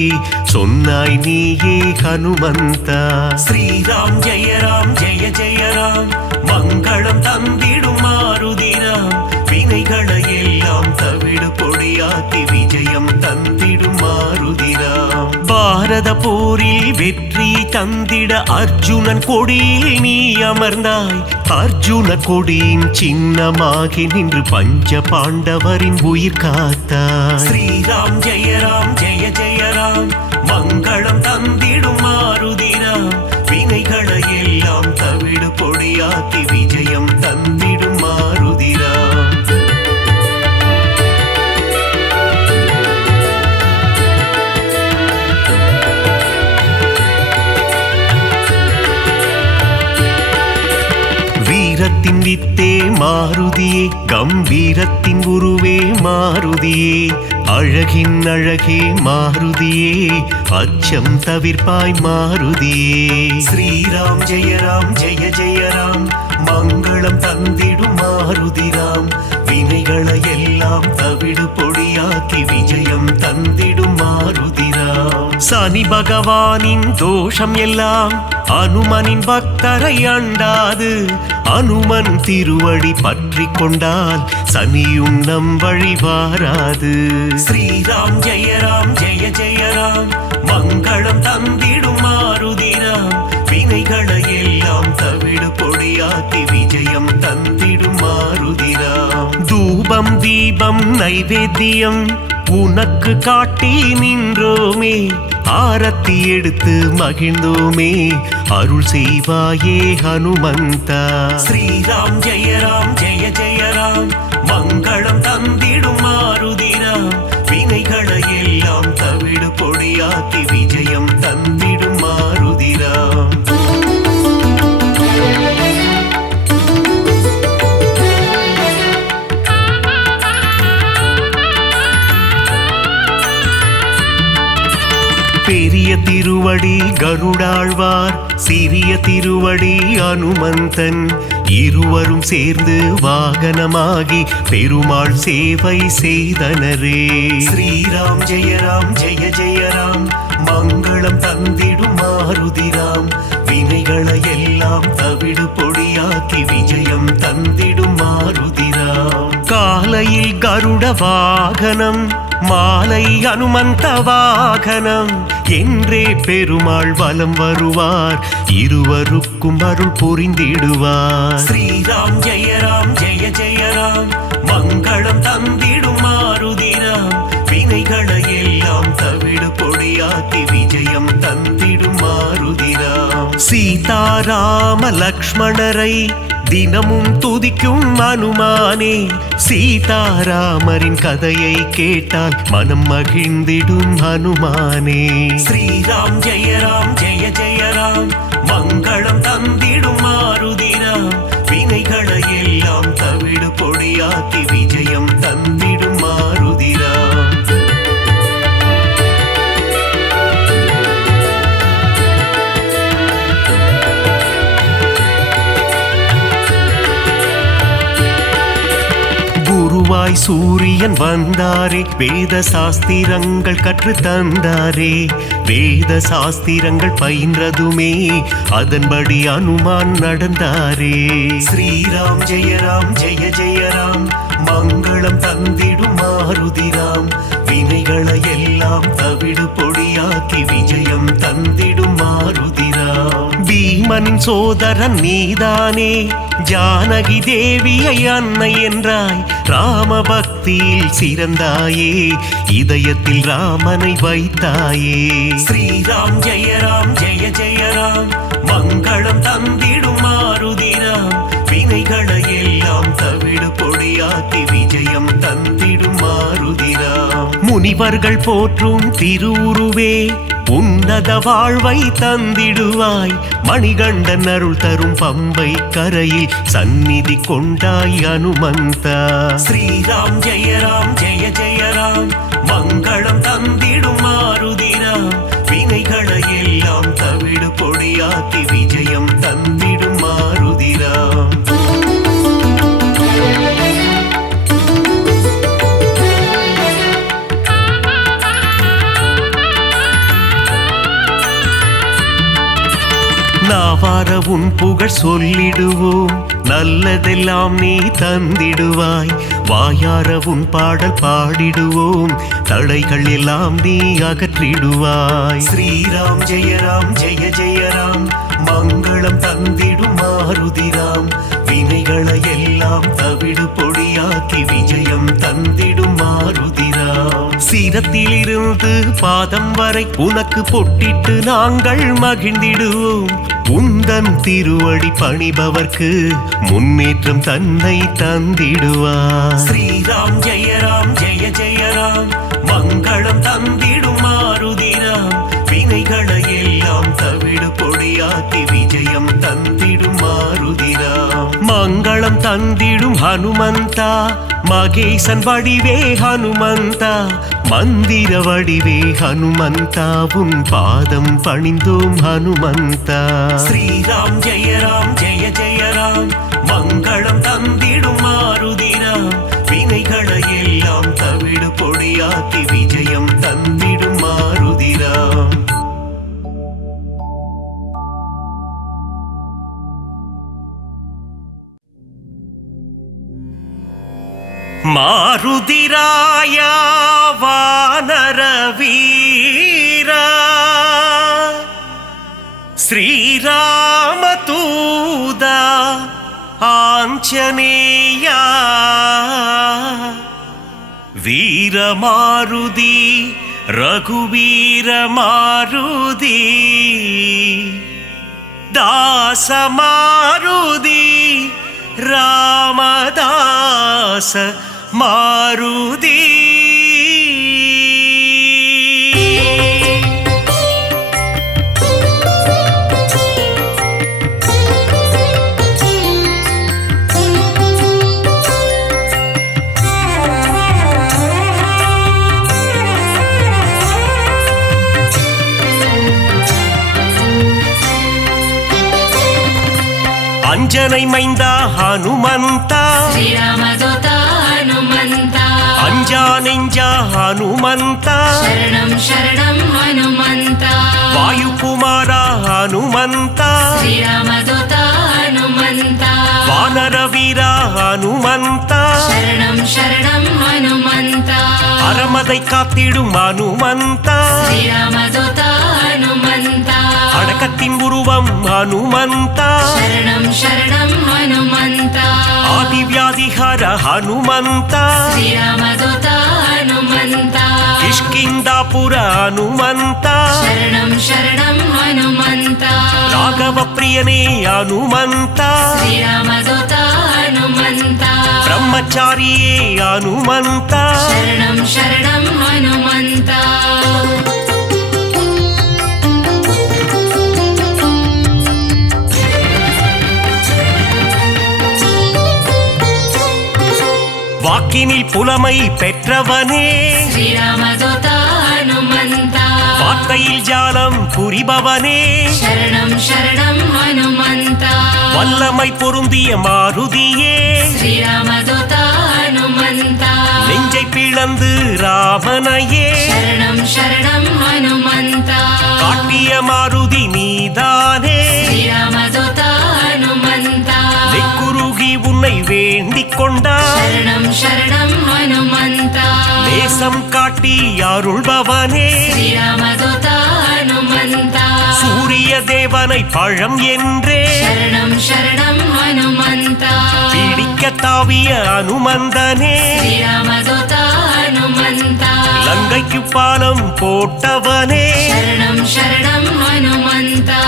சொன்னாய் நீயே ஹனுமந்தா. ஸ்ரீராம் ஜெய ராம் ஜெய ஜெய ராம், மங்களம் தந்திடும் மாருதிராம், வினைகளை எல்லாம் தவிடு பொடியாக்கி விஜயம் தந்திடும் மாருதிராம். பாரத போரில் வெற்றி தந்திட அர்ஜுனன் கொடியில் நீ அமர்ந்தாய், அர்ஜுன கொடியின் சின்னமாகி நின்று பஞ்ச பாண்டவரின் உயிர் காத்தாய். ஸ்ரீராம் ஜெய ராம் ஜெய ஜெய ராம், மங்களம் தந்திடும் மாருதிராம், வினைகளை எல்லாம் தவிடு பொடியாக்கி விஜயம் தந்திடும் மாருதிராம். வீரத்தின் வித்தே மாருதியே, கம்பீரத்தின் உருவே மாருதியே, அழகின் அழகே மாருதியே அச்சம் தவிர்ப்பாய் மாருதியே ஸ்ரீராம் ஜெய ஜெய ராம் மங்களம் தந்திடும் மாருதிராம் வினைகளை எல்லாம் தவிடு பொடியாக்கி விஜயம் தந்திடும் மாருதிராம் சனி பகவானின் தோஷம் எல்லாம் அனுமனின் பக்தரை அண்டாது அனுமன் திருவடி பற்றி கொண்டால் சனியும் நம் வழி வாராது ஸ்ரீராம் ஜெய ஜெய ராம் மங்களம் தந்திடும் மாருதிராம் வினைகளை எல்லாம் தவிடு பொடியாக்கி விஜயம் தந்திடும் மாருதிராம் தூபம் தீபம் நைவேத்தியம் உனக்கு காட்டி நின்றோமே ஆரத்தி எடுத்து மகிழ்ந்தோமே அருள் செய்வாயே ஹனுமந்தா ஸ்ரீராம் ஜெய ஜெய ராம் மங்களம் தந்திடும் மாருதிராம் வினைகளை எல்லாம் தவிடு பொடியாக்கி விஜயம் தந்திடும் மாருதிராம் பெரிய திருவடி கருடாழ்வார் சிறிய திருவடி அனுமந்தன் இருவரும் சேர்ந்து வாகனமாகி பெருமாள் சேவை செய்தனரே ஸ்ரீராம் ஜெய ஜெய ராம் மங்களம் தந்திடும் மாருதிராம் வினைகளை எல்லாம் தவிடு பொடியாக்கி விஜயம் தந்திடும் மாருதிராம் காலையில் கருட வாகனம் மாலை அனுமந்த வாகனம் என்றே பெருமாள் வலம் வருவார் இருவருக்கும் அருள் புரிந்திடுவார் ஸ்ரீராம் ஜெய ஜெய ராம் மங்களம் தந்திடும் மாருதிராம் வினைகளை எல்லாம் தவிடு பொடியாக்கி விஜயம் தந்திடும் மாருதிராம் சீதாராம லக்ஷ்மணரை தினமும் துதிக்கும் அனுமானே சீதாராமரின் கதையை கேட்டால் மனம் மகிழ்ந்திடும் ஹனுமானே ஸ்ரீராம் ஜெய ராம் மங்களம் தந்திடும் மாருதிராம் வினைகளை எல்லாம் தவிடு பொடியாக்கி விஜயம் தந்திடும் மாருதிராம் குருவாய் சூரியன் வந்தாரே வேத சாஸ்திரங்கள் கற்று தந்தாரே வேத சாஸ்திரங்கள் பயின்றதுமே அதன்படி அனுமான் நடந்தாரே ஸ்ரீராம் ஜெய ஜெய ராம் மங்களம் தந்திடும் மாருதிராம் வினைகளை எல்லாம் தவிடு பொடியாக்கி விஜயம் தந்திடும் மாருதிராம் பீமனின் சோதரன் நீதானே ஜானகி தேவியை அன்னை என்றாய் ராம பக்தியில் சிறந்தாயே இதயத்தில் ராமனை வைத்தாயே ஸ்ரீராம் ஜெய ஜெய ராம் மங்களம் தந்திடும் மாருதிராம் வினைகளை எல்லாம் தவிடு பொடியாக்கி விஜயம் தந்திடும் மாருதிராம் முனிவர்கள் போற்றும் திருவுருவே உன்னத வாழ்வை தந்திடுவாய் மணிகண்டன் அருள் தரும் பம்பை கரையில் சந்நிதி கொண்டாய் அனுமந்தா ஸ்ரீராம் ஜெய ராம் மங்களம் தந்திடும் மாருதிராம் வினைகளை எல்லாம் தவிடு பொடியாக்கி விஜயம் தந்திடும் மாருதிராம் நாவார உன் புகழ் சொல்லிடுவோம் நல்லதெல்லாம் நீ தந்திடுவாய் வாயார உன் பாடல் பாடிடுவோம் தடைகள் எல்லாம் நீ அகற்றிடுவாய் ஸ்ரீராம் ஜெய ஜெய ராம் மங்களம் தந்திடும் மாருதிராம் வினைகளை எல்லாம் தவிடு பொடியாக்கி விஜயம் தந்திடும் மாருதிராம் சிரத்திலிருந்து பாதம் வரை உனக்கு பொட்டிட்டு நாங்கள் மகிழ்ந்திடுவோம் உந்தன் திருவடி பணிபவர்க்கு முன்னேற்றம் தன்னை தந்திடுவார் ஸ்ரீராம் ஜெய ஜெய ராம் மங்களம் தந்திடும் மாருதிராம் வினைகளை எல்லாம் தவிடு பொடியாக்கி விஜயம் தந்திடும் மாருதிராம் மங்களம் தந்திடும் ஹனுமந்தா மகேசன் வடிவே ஹனுமந்தா மந்திர வடிவே ஹனுமந்தா உன் பாதம் பணிந்தோம் ஹனுமந்தா. ஸ்ரீராம் ஜெய ஜெய ராம் மங்களம் தந்திடும் மாருதிராம் வினைகளை எல்லாம் தவிடு பொடியாக்கி விஜயம் தந்திடும் மாருதிராம். மாருதிராயா வானர வீரா ஸ்ரீராமதூதா ஆஞ்சநேயா வீரமாருதி ரகுவீர மாருதி தாசமாருதி ராமதாச மாருதி. அஞ்சனை மைந்தா ஹனுமந்தா ஸ்ரீராமதூதா ஹனுமந்தா அஞ்சா நெஞ்சா ஹனுமந்தா சரணம் சரணம் ஹனுமந்தா வாயுகுமாரா ஹனுமந்தா ஸ்ரீராமதூதா ஹனுமந்தா வானர வீரா ஹனுமந்தா சரணம் சரணம் ஹனுமந்தா அறமதை காத்திடும் ஹனுமந்தா ஸ்ரீராமதூதா ஹனுமந்தா அடக்கத்தின் உருவம் ஹனுமந்தா சரணம் சரணம் ஹனுமந்தா ஆதிவியாதிஹர ஹனுமந்தா ஸ்ரீராமதூதா ஹனுமந்தா கிஷ்கிந்தாபுர ஹனுமந்தா சரணம் சரணம் ஹனுமந்தா ராகவ பிரியனே ஹனுமந்தா ஸ்ரீராமதூதா ஹனுமந்தா பிரம்மச்சாரியே ஹனுமந்தா சரணம் சரணம் ஹனுமந்தா வாக்கினில் புலமை பெற்றவனே ஸ்ரீராமதூதா ஹனுமந்தா வார்த்தையில் ஜாலம் புரிபவனே சரணம் சரணம் ஹனுமந்தா வல்லமை பொருந்திய மாருதியே ஸ்ரீராமதூதா ஹனுமந்தா நெஞ்சை பிளந்து ராமனையே சரணம் சரணம் ஹனுமந்தா காட்டிய மாருதி நீதானே ஸ்ரீராமதூதா ஹனுமந்தா நெக்குருகி உன்னை வேண்டிக் கொண்டார் சரணம் சரணம் ஹனுமந்தா நேசம் காட்டி அருள்பவனே ஸ்ரீராமதூதா ஹனுமந்தா சூரிய தேவனை பழம் என்றே சரணம் சரணம் ஹனுமந்தா பிடிக்க தாவிய அனுமந்தனே ஸ்ரீராமதூதா ஹனுமந்தா லங்கைக்கு பாலம் போட்டவனே சரணம் சரணம் ஹனுமந்தா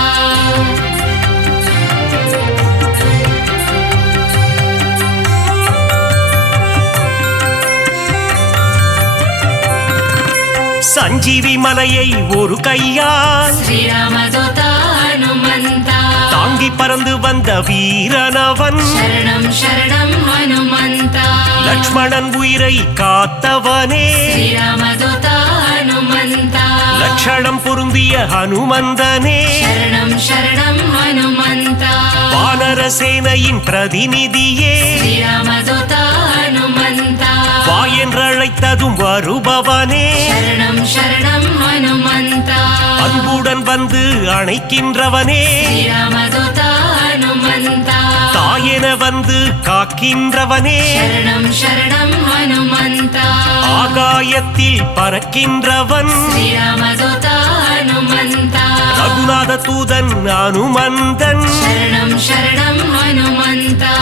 சஞ்சீவி மலையை ஒரு கையால் ஸ்ரீராமதூதா ஹனுமந்தா தாங்கி பறந்து வந்த வீரனவன் சரணம் சரணம் ஹனுமந்தா லக்ஷ்மணன் உயிரை காத்தவனே ஸ்ரீராமதூதா ஹனுமந்தா லட்சணம் பொருந்திய ஹனுமந்தனே சரணம் சரணம் ஹனுமந்தா வானர சேனையின் பிரதிநிதியே ஸ்ரீராமதூதா ஹனுமந்தா வா என்றழைத்ததும் வருபவனே சரணம் சரணம் ஹனுமந்தா அன்புடன் வந்து அணைக்கின்றவனே ஸ்ரீராமதூதா ஹனுமந்தா தாயென வந்து காக்கின்றவனே சரணம் சரணம் ஹனுமந்தா ஆகாயத்தில் பறக்கின்றவன் ஸ்ரீராமதூதா ஹனுமந்தா ரகுநாத தூதன் அனுமந்தன் சரணம் சரணம் ஹனுமந்தா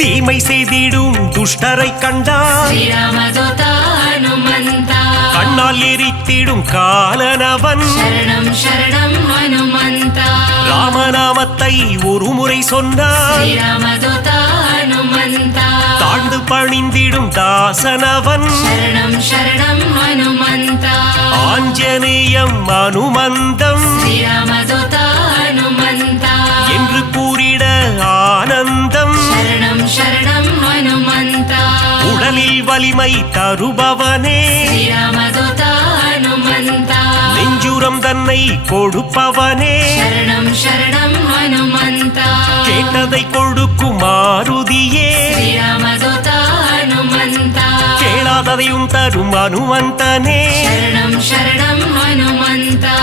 தீமை செய்திடும் துஷ்டரை கண்டார் ஸ்ரீராமதூதா ஹனுமந்தா கண்ணால் எரித்திடும் காலனவன் சரணம் சரணம் ஹனுமந்தா ராமநாமத்தை ஒரு முறை சொன்னார் ஸ்ரீராமதூதா ஹனுமந்தா தாழ்ந்து பணிந்திடும் தாசனவன் शरणं शरणं हनुमन्ता ஆஞ்சநேயம் அனுமந்தம் श्रीरामदूता हनुमन्ता என்று கூறிட ஆனந்தம் शरणं शरणं हनुमन्ता உடலில் வலிமை தருபவனே श्रीरामदूता हनुमन्ता நெஞ்சுரம் தன்னை கொடுப்பவனே शरणं शरणं हनुमन्ता கேட்டதை கொடுக்கும் மாருதியே श्रीरामदूता हनुमन्ता கேளாததையும் தரும் அனுமந்தனே शरणं शरणं हनुमन्ता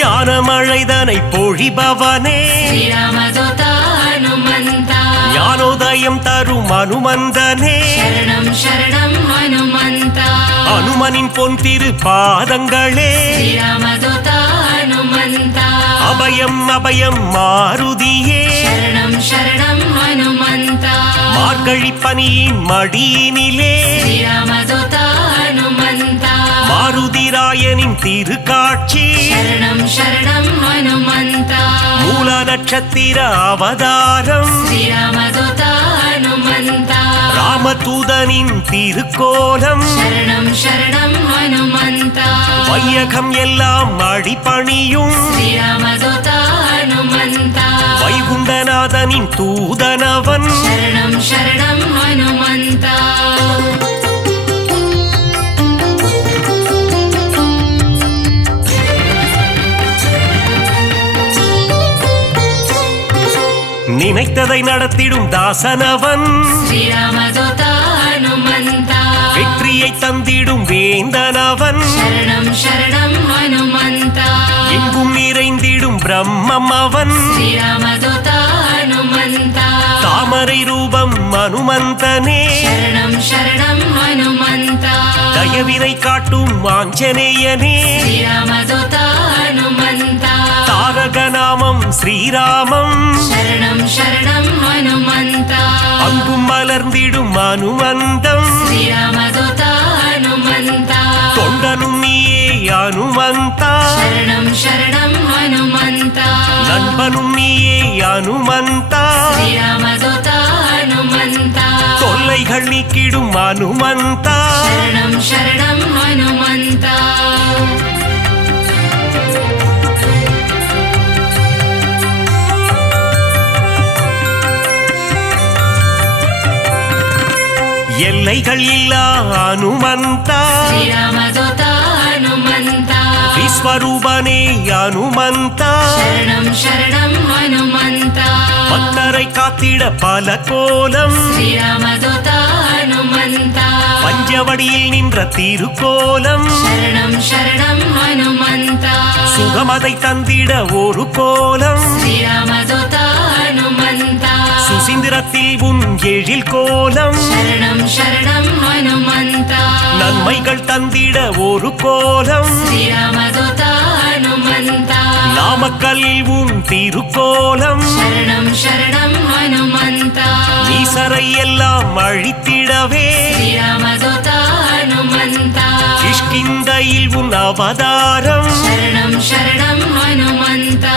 ஞானமழைதனை பொழிபவனே श्रीरामदूता हनुमन्ता ஞானோதயம் தரும் அனுமந்தனே शरणं शरणं हनुमन्ता அனுமனின் பொன் திரு பாதங்களே श्रीरामदूता हनुमन्ता அபயம் அபயம் மாருதியே शरणं शरणं हनुमन्ता மார்கழி பனியின் மடியினிலே श्रीरामदूता हनुमन्ता மாருதிராயனின் திருக்காட்சி शरणं शरणं हनुमन्ता மூல நட்சத்திர அவதாரம் श्रीरामदूता हनुमन्ता ராமதூதனின் திருக்கோலம் शरणं शरणं हनुमन्ता வையகம் எல்லாம் அடிபணியும் श्रीरामदूता हनुमन्ता வைகுண்டநாதனின் தூதனவன் शरणं शरणं हनुमन्ता நினைத்ததை நடத்திடும் தாசனவன் श्रीरामदूता हनुमन्ता வெற்றியை தந்திடும் வேந்தனவன் शरणं शरणं हनुमन्ता எங்கும் நிறைந்திடும் பிரம்மம் அவன் श्रीरामदूता हनुमन्ता தாமரை ரூபம் அனுமந்தனே शरणं शरणं हनुमन्ता தயவினை காட்டும் ஆஞ்சநேயனே श्रीरामदूता हनुमन्ता தாரக நாமம் ஸ்ரீராமம் शरणं शरणं हनुमन्ता அங்கும் மலர்ந்திடும் அனுமந்தம் श्रीरामदूता हनुमन्ता தொண்டனும் நீயே அனுமந்தா शरणं शरणं हनुमन्ता நண்பனும் நீயே அனுமந்தா श्रीरामदूता हनुमन्ता தொல்லைகள் நீக்கிடும் அனுமந்தா शरणं शरणं हनुमन्ता எல்லைகள் இல்லா அனுமந்தா श्रीरामदूता हनुमन्ता விஸ்வரூபனே அனுமந்தா शरणं शरणं हनुमन्ता பக்தரை காத்திட பல கோலம் श्रीरामदूता हनुमन्ता பஞ்சவடியில் நின்ற திருக்கோலம் शरणं शरणं हनुमन्ता சுகமதை தந்திட ஒரு கோலம் श्रीरामदूता हनुमन्ता சுசீந்திரத்தில் உன் எழில் கோலம் शरणं शरणं हनुमन्ता நன்மைகள் தந்திட ஒரு கோலம் श्रीरामदूता हनुमन्ता நாமக்கல்லில் உன் திருக்கோலம் शरणं शरणं हनुमन्ता ஈசரை எல்லாம் அழித்திடவே श्रीरामदूता हनुमन्ता கிஷ்கிந்தையில் உன் அவதாரம் शरणं शरणं हनुमन्ता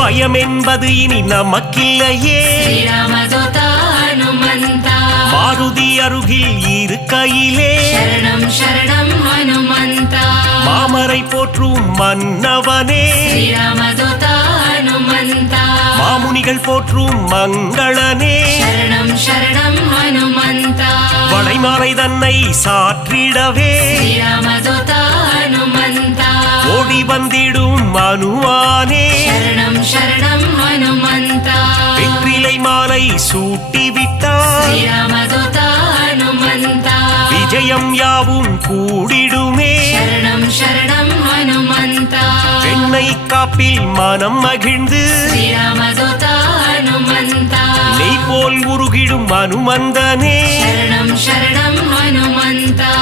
பயம் என்பது இனி நமக்கில்லையே श्रीरामदूता हनुमन्ता மாருதி அருகில் இருக்கையிலே शरणं शरणं हनुमन्ता மாமரை போற்றும் மன்னவனே श्रीरामदूता हनुमन्ता மாமுனிகள் போற்றும் மங்களனே शरणं शरणं हनुमन्ता வளைமாலை தன்னை சாற்றிடவே श्रीरामदूता हनुमन्ता ஓடி வந்திடும் மனுவானே शरणं शरणं हनुमन्ता வெற்றிலை மாலை சூட்டிவிட்டார் श्रीरामदूता हनुमन्ता விஜயம் யாவும் கூடிடுமே शरणं शरणं हनुमन्ता பெண்ணை காப்பில் மனம் மகிழ்ந்து श्रीरामदूता हनुमन्ता நெய் போல் உருகிடும் அனுமந்தனே शरणं शरणं हनुमन्ता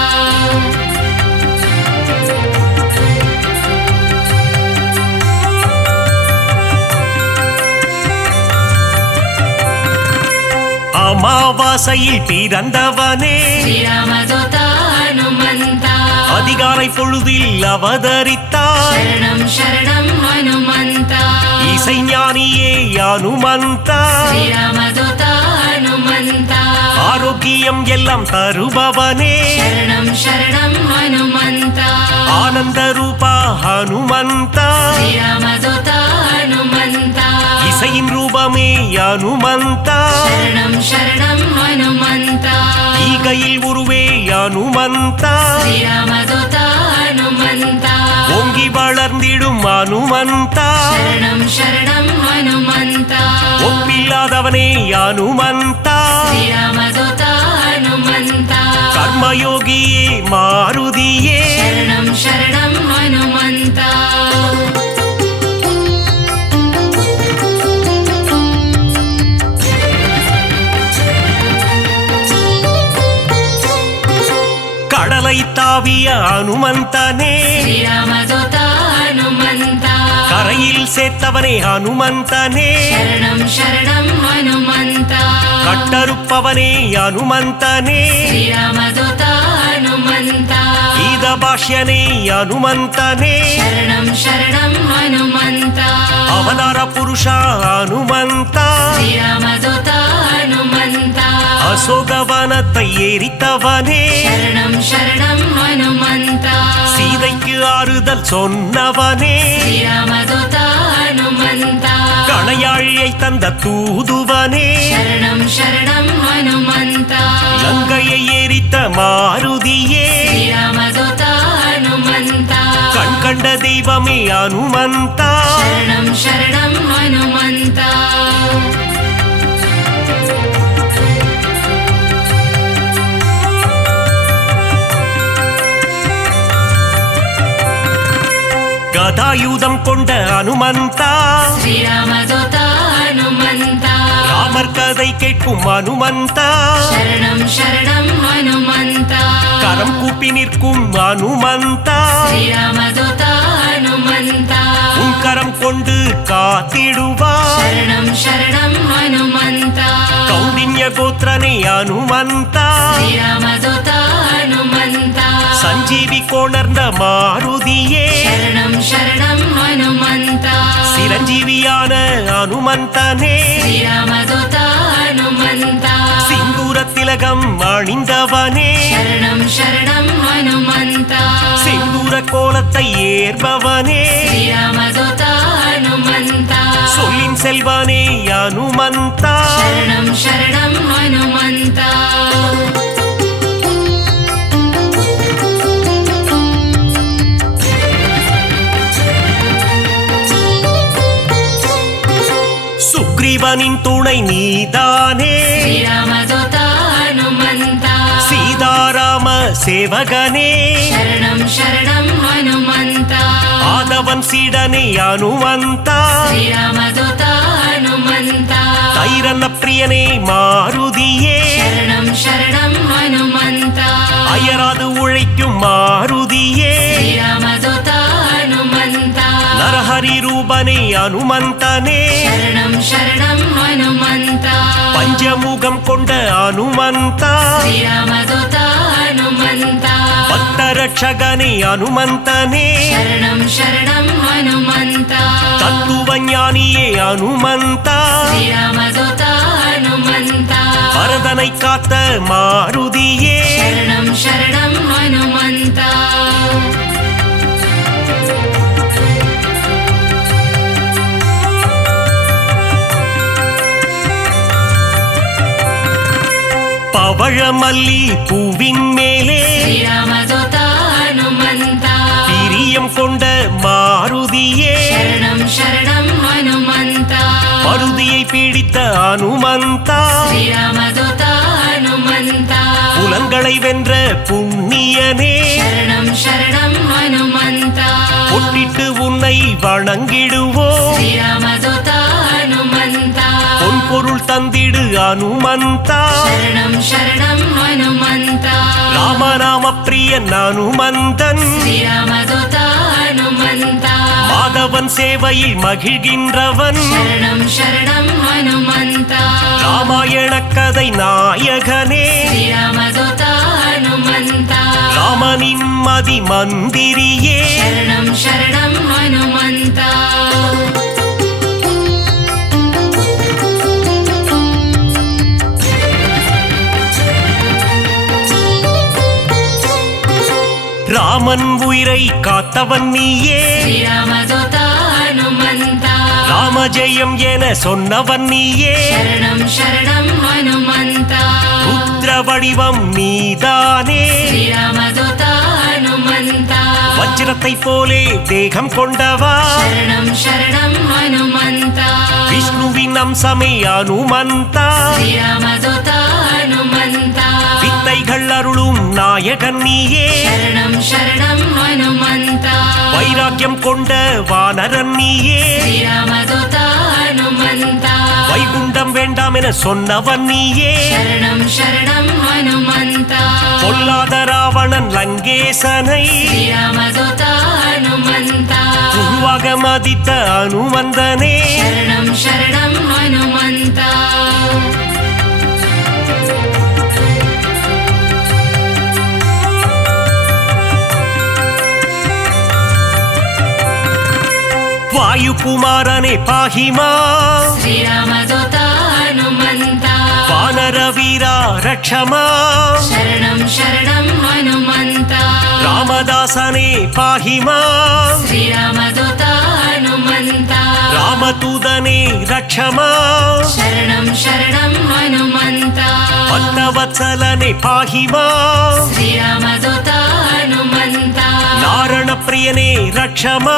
அமாவாசையில் பிறந்தவனே ஸ்ரீராமதூத ஹனுமந்தா அதிகாலை பொழுதில் அவதரித்தாய் சரணம் சரணம் ஹனுமந்தா இசைஞானியே அனுமந்தா ஸ்ரீராமதூத ஹனுமந்தா ஆரோக்கியம் எல்லாம் தருபவனே சரணம் சரணம் ஹனுமந்தா ஆனந்த ரூபா ஹனுமந்தா ஸ்ரீராமதூத ஹனுமந்தா இசையின் ரூபமே அனுமந்தா சரணம் சரணம் ஹனுமந்தா ஈகையில் உருவே அனுமந்தா ஸ்ரீராமதூத ஹனுமந்தா ஓங்கி வளர்ந்திடும் அனுமந்தா சரணம் சரணம் ஹனுமந்தா ஒப்பில்லாதவனே அனுமந்தா ஸ்ரீராமதூத ஹனுமந்தா கர்மயோகியே மாருதியே சரணம் சரணம் ஹனுமந்தா கடலை தாவிய அனுமந்தனே ஸ்ரீராமதூத ஹனுமந்தா கரையில் சேர்த்தவனே அனுமந்தனே சரணம் சரணம் ஹனுமந்தா கட்டறுப்பவனே அனுமந்தனே ஸ்ரீராமதூத ஹனுமந்தா கீத பாஷ்யனே அனுமந்தனே சரணம் சரணம் ஹனுமந்தா அவதார புருஷா அனுமந்தா ஸ்ரீராமதூத ஹனுமந்தா அசோகவனத்தை எரித்தவனே சரணம் சரணம் ஹனுமந்தா சீதைக்கு ஆறுதல் சொன்னவனே ஸ்ரீராமதூத ஹனுமந்தா கணையாழியை தந்த தூதுவனே சரணம் சரணம் ஹனுமந்தா லங்கையை எரித்த மாருதியே ஸ்ரீராமதூத ஹனுமந்தா கண் கண்ட தெய்வமே அனுமந்தா சரணம் சரணம் ஹனுமந்தா கதாயுதம் கொண்ட அனுமந்தா ஸ்ரீராமதூத ஹனுமந்தா ராமர் கதை கேட்கும் அனுமந்தா சரணம் சரணம் ஹனுமந்தா கரம் கூப்பி நிற்கும் அனுமந்தா ஸ்ரீராமதூத ஹனுமந்தா உன் கரம் கொண்டு காத்திடுவார் சரணம் சரணம் ஹனுமந்தா கௌண்டின்ய கோத்திரனே அனுமந்தா ஸ்ரீராமதூத ஹனுமந்தா சஞ்சீவி கோணர்ந்த மாருதியே சரணம் சரணம் ஹனுமந்தா சிரஞ்சீவியான அனுமந்தனே ஸ்ரீராமதூத ஹனுமந்தா சிந்தூர திலகம் அணிந்தவனே சரணம் சரணம் ஹனுமந்தா சிந்தூர கோலத்தை ஏற்பவனே ஸ்ரீராமதூத ஹனுமந்தா சொல்லின் செல்வனே அனுமந்தா சரணம் சரணம் ஹனுமந்தா சுக்ரீவனின் துணை நீதானே ஸ்ரீராமதூத ஹனுமந்தா சீதாராம சேவகனே சரணம் சரணம் ஹனுமந்தா ஆதவன் சீடனே அனுமந்தா ஸ்ரீராமதூத ஹனுமந்தா தைரன பிரியனே மாருதியே சரணம் சரணம் ஹனுமந்தா அயராது உழைக்கும் மாருதியே ஸ்ரீராமதூத ஹனுமந்தா நரஹரி ரூபனே அனுமந்தனே சரணம் சரணம் ஹனுமந்தா பஞ்சமுகம் கொண்ட அனுமந்தா ஸ்ரீராமதூத ஹனுமந்தா பக்தரட்சகனே அனுமந்தனே சரணம் சரணம் ஹனுமந்தா தத்துவ ஞானியே அனுமந்தா ஸ்ரீராமதூத ஹனுமந்தா பரதனை காத்த மாருதியே சரணம் சரணம் ஹனுமந்தா பவழமல்லி பூவின் மேலே ஸ்ரீராமதூத ஹனுமந்தா பிரியம் கொண்ட மாருதியே சரணம் சரணம் ஹனுமந்தா மருதியை பிடித்த அனுமந்தா ஸ்ரீராமதூத ஹனுமந்தா புலன்களை வென்ற புண்ணியனே சரணம் சரணம் ஹனுமந்தா பொட்டிட்டு உன்னை வணங்கிடுவோம் ஸ்ரீராமதூத ஹனுமந்தா பொன் பொருள் தந்திடு அனுமந்தா சரணம் சரணம் ஹனுமந்தா ராமநாம பிரியன் அனுமந்தன் ஸ்ரீராமதூத ஹனுமந்தா மாதவ ராகவன் சேவையில் மகிழ்கின்றவன் சரணம் சரணம் ஹனுமந்தா ராமாயண கதை நாயகனே ஸ்ரீராமதூதா ஹனுமந்தா ராமனின் மதி மந்திரியே சரணம் சரணம் ஹனுமந்தா ராமன் உயிரை காத்தவன் நீயே ஸ்ரீராமதூதா ஹனுமந்தா ராமஜெயம் என சொன்னவன் நீயே சரணம் சரணம் ஹனுமந்தா ருத்ர வடிவம் நீதானே ஸ்ரீராமதூதா ஹனுமந்தா வஜ்ரத்தை போலே தேகம் கொண்டவா சரணம் சரணம் ஹனுமந்தா விஷ்ணுவின் அம்சமே அனுமந்தா ஸ்ரீராமதூதா ஹனுமந்தா வித்தைகள் அருளும் நாயகன் நீயே சரணம் சரணம் ஹனுமந்தா வைராக்கியம் கொண்ட வானரன் நீயே ஸ்ரீராமதூதா ஹனுமந்தா வைகுண்டம் வேண்டாம் என சொன்னவன் நீயே சரணம் சரணம் ஹனுமந்தா பொல்லாத ராவணன் லங்கேசனை ஸ்ரீராமதூதா ஹனுமந்தா குருவாக மதித்த அனுமந்தனே சரணம் சரணம் ஹனுமந்தா வாயுகுமாரனே பாஹிமா ஸ்ரீராமதூதா ஹனுமந்தா வானர வீரா ரக்ஷமா சரணம் சரணம் ஹனுமந்தா ராமதாசனே பாஹிமா ஸ்ரீராமதூதா ஹனுமந்தா ராமதூதனே ரக்ஷமா சரணம் சரணம் ஹனுமந்தா பக்தவத்சலனே பாஹிமா ஸ்ரீராமதூதா ஹனுமந்தா நாரண பிரியனே ரக்ஷமா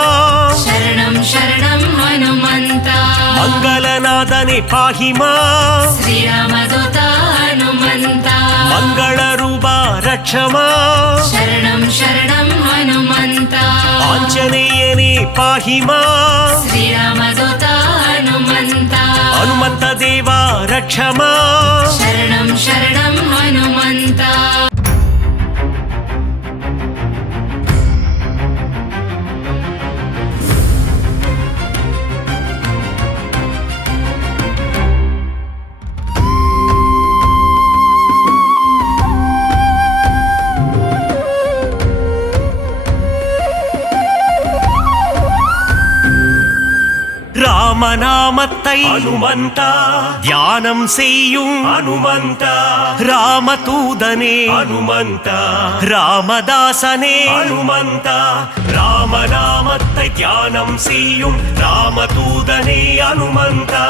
சரணம் சரணம் ஹனுமந்தா மங்களநாதனே பாஹிமா ஸ்ரீராமதூதா ஹனுமந்தா மங்கள ரூபா ரக்ஷமா சரணம் சரணம் ஹனுமந்தா ஆஞ்சநேயனே பாஹிமா ஸ்ரீராமதூதா ஹனுமந்தா ஹனுமந்த தேவா ரக்ஷமா சரணம் சரணம் ஹனுமந்தா ராமநாமத்தை அனுமந்தா தியானம் செய்யும் அனுமந்தா ராமதூதனே அனுமந்தா ராமதாசனே அனுமந்தா ராமநாமத்தை தியானம் செய்யும் ராமதூதனே அனுமந்தா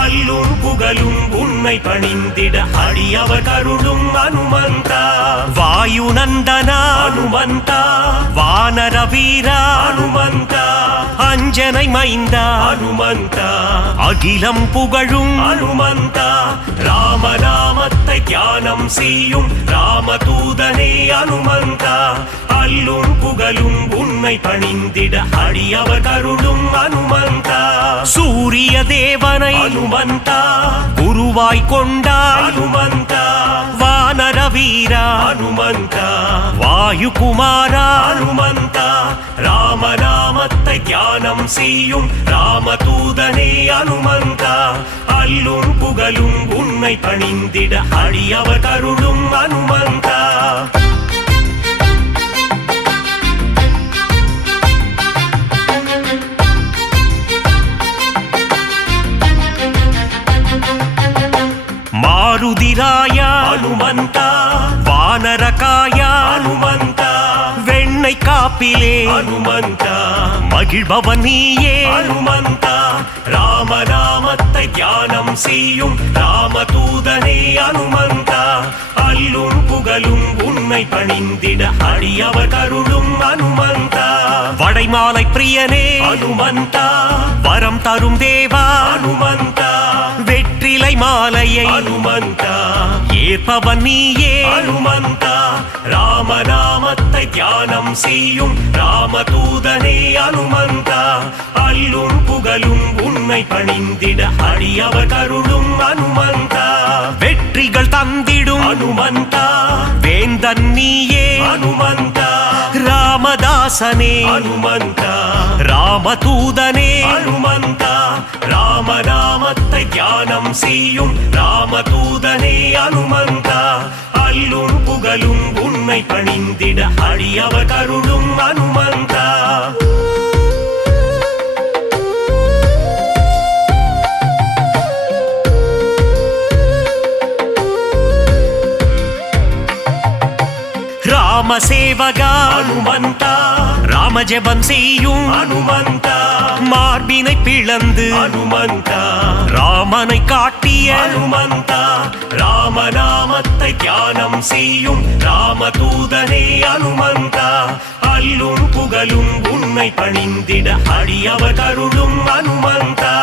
அல்லும் புகழும் உன்னை பணிந்திட அடியவர் கருளும் அனுமந்தா வாயுநந்தனா அனுமந்தா வானர வீரா அனுமந்தா அஞ்சனை மைந்தா அனுமந்தா அகிலம் புகழும் அனுமந்தா ராமநாமத்தை தியானம் செய்யும் ராமதூதனே அனுமந்தா அல்லும் புகழும் உன்னை பணிந்திட அடியவர் கருளும் அனுமந்தா சூரிய தேவனை அனுமந்தா குருவாய் கொண்டாய் அனுமந்தா வானர வீரா அனுமந்தா வாயுகுமாரா அனுமந்தா ராமநாமத்தை தியானம் செய்யும் ராமதூதனே அனுமந்தா அல்லும் புகழும் உன்னை பணிந்திட அடியவர் கருளும் அனுமந்தா மாருதிராய அனுமந்தா வானரகாய அனுமந்தா வெண்ணை காப்பிலே அனுமந்தா மகிழ்பவன் நீயே அனுமந்தா ராமநாமத்தை தியானம் செய்யும் ராமதூதனே அனுமந்தா அல்லும் புகழும் உன்னை பணிந்திட அடியவர் கருளும் அனுமந்தா வடைமாலை பிரியனே அனுமந்தா வரம் தரும் தேவா அனுமந்தா வெற்றிலை மாலையை அனுமந்தா ஏற்பவன் நீயே அனுமந்தா ராமநாமத்தை தியானம் செய்யும் ராமதூதனே அனுமந்தா அல்லும் புகழும் உன்னை பணிந்திட அடியவர் கருளும் அனுமந்தா வெற்றிகள் தந்திடும் அனுமந்தா வேந்தன் நீயே அனுமந்தா ராமதாசனே அனுமந்தா ராம ராமதூதனே அனுமந்தா ராமநாமத்தை தியானம் செய்யும் ராமதூதனே அனுமந்தா அல்லும் புகழும் உன்னை பணிந்திட அடியவர் கருளும் அனுமந்தா ராமசேவகா அனுமந்தா ராமஜபம் செய்யும் அனுமந்தா மார்பினை பிளந்து அனுமந்தா ராமனை காட்டிய அனுமந்தா ராமநாமத்தை தியானம் செய்யும் ராமதூதனே அனுமந்தா அல்லும் புகழும் உன்னை பணிந்திட அடியவர் கருளும் அனுமந்தா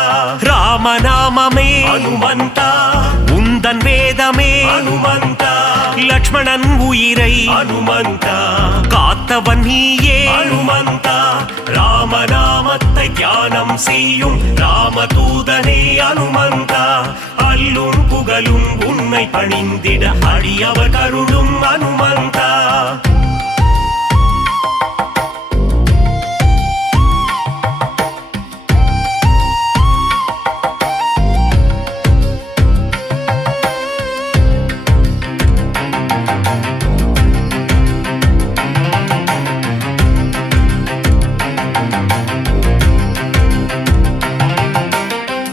ராமநாமமே அனுமந்தா உந்தன் வேதமே அனுமந்தா லக்ஷ்மணன் உயிரை அனுமந்தா காத்தவன் நீயே அனுமந்தா ராமநாமத்தை தியானம் செய்யும் ராமதூதனே அனுமந்தா அல்லும் புகழும் உன்னை பணிந்திட அடியவர் கருளும் அனுமந்தா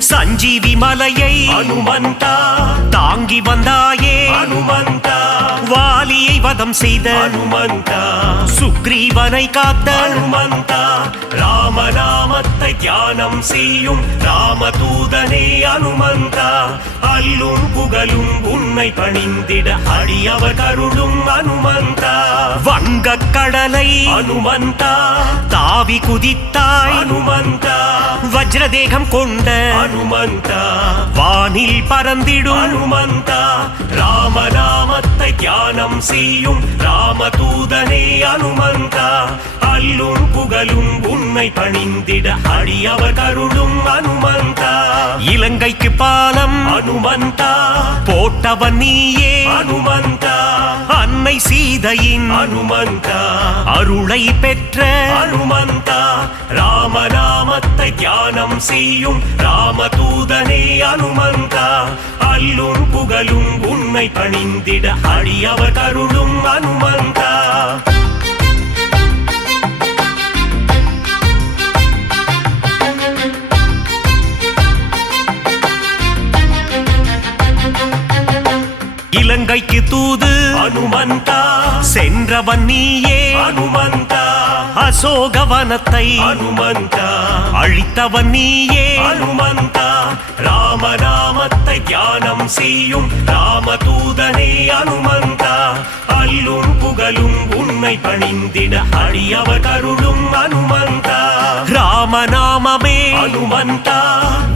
சஞ்சீவி மலையை அனுமந்தா தாங்கி வந்தாயே அனுமந்தா வாலியை வதம் செய்த அனுமந்தா சுக்ரீவனை காத்த அனுமந்தா ராமநாமத்தை தியானம் செய்யும் ராமதூதனே அனுமந்தா அல்லும் புகழும் உன்னை பணிந்திட அடியவர் கருளும் அனுமந்தா வங்கக் கடலை அனுமந்தா தாவி குதித்தாய் அனுமந்தா வஜ்ரதேகம் கொண்ட அனுமந்தா வானில் பறந்திடும் அனுமந்தா ராமநாமத்தை தியானம் செய்யும் ராமதூதனே அனுமந்தா அல்லும் புகழும் உன்னை பணிந்திட அடியவர் கருளும் அனுமந்தா இலங்கைக்கு பாலம் அனுமந்தா போட்டவன் நீயே அனுமந்தா அன்னை சீதையின் அனுமந்தா அருளை பெற்ற அனுமந்தா ராமநாமத்தை தியானம் செய்யும் ராமதூதனே அனுமந்தா அல்லும் புகழும் உன்னை பணிந்திட அடியவர் கருளும் அனுமந்தா இலங்கைக்கு தூது அனுமந்தா சென்றவன் நீயே அனுமந்தா அசோகவனத்தை அனுமந்தா அழித்தவன் நீயே அனுமந்தா ராமநாமத்தை தியானம் செய்யும் ராமதூதனே அனுமந்தா அல்லும் புகழும் உன்னை பணிந்திட அடியவர் கருளும் அனுமந்தா ராமநாமமே அனுமந்தா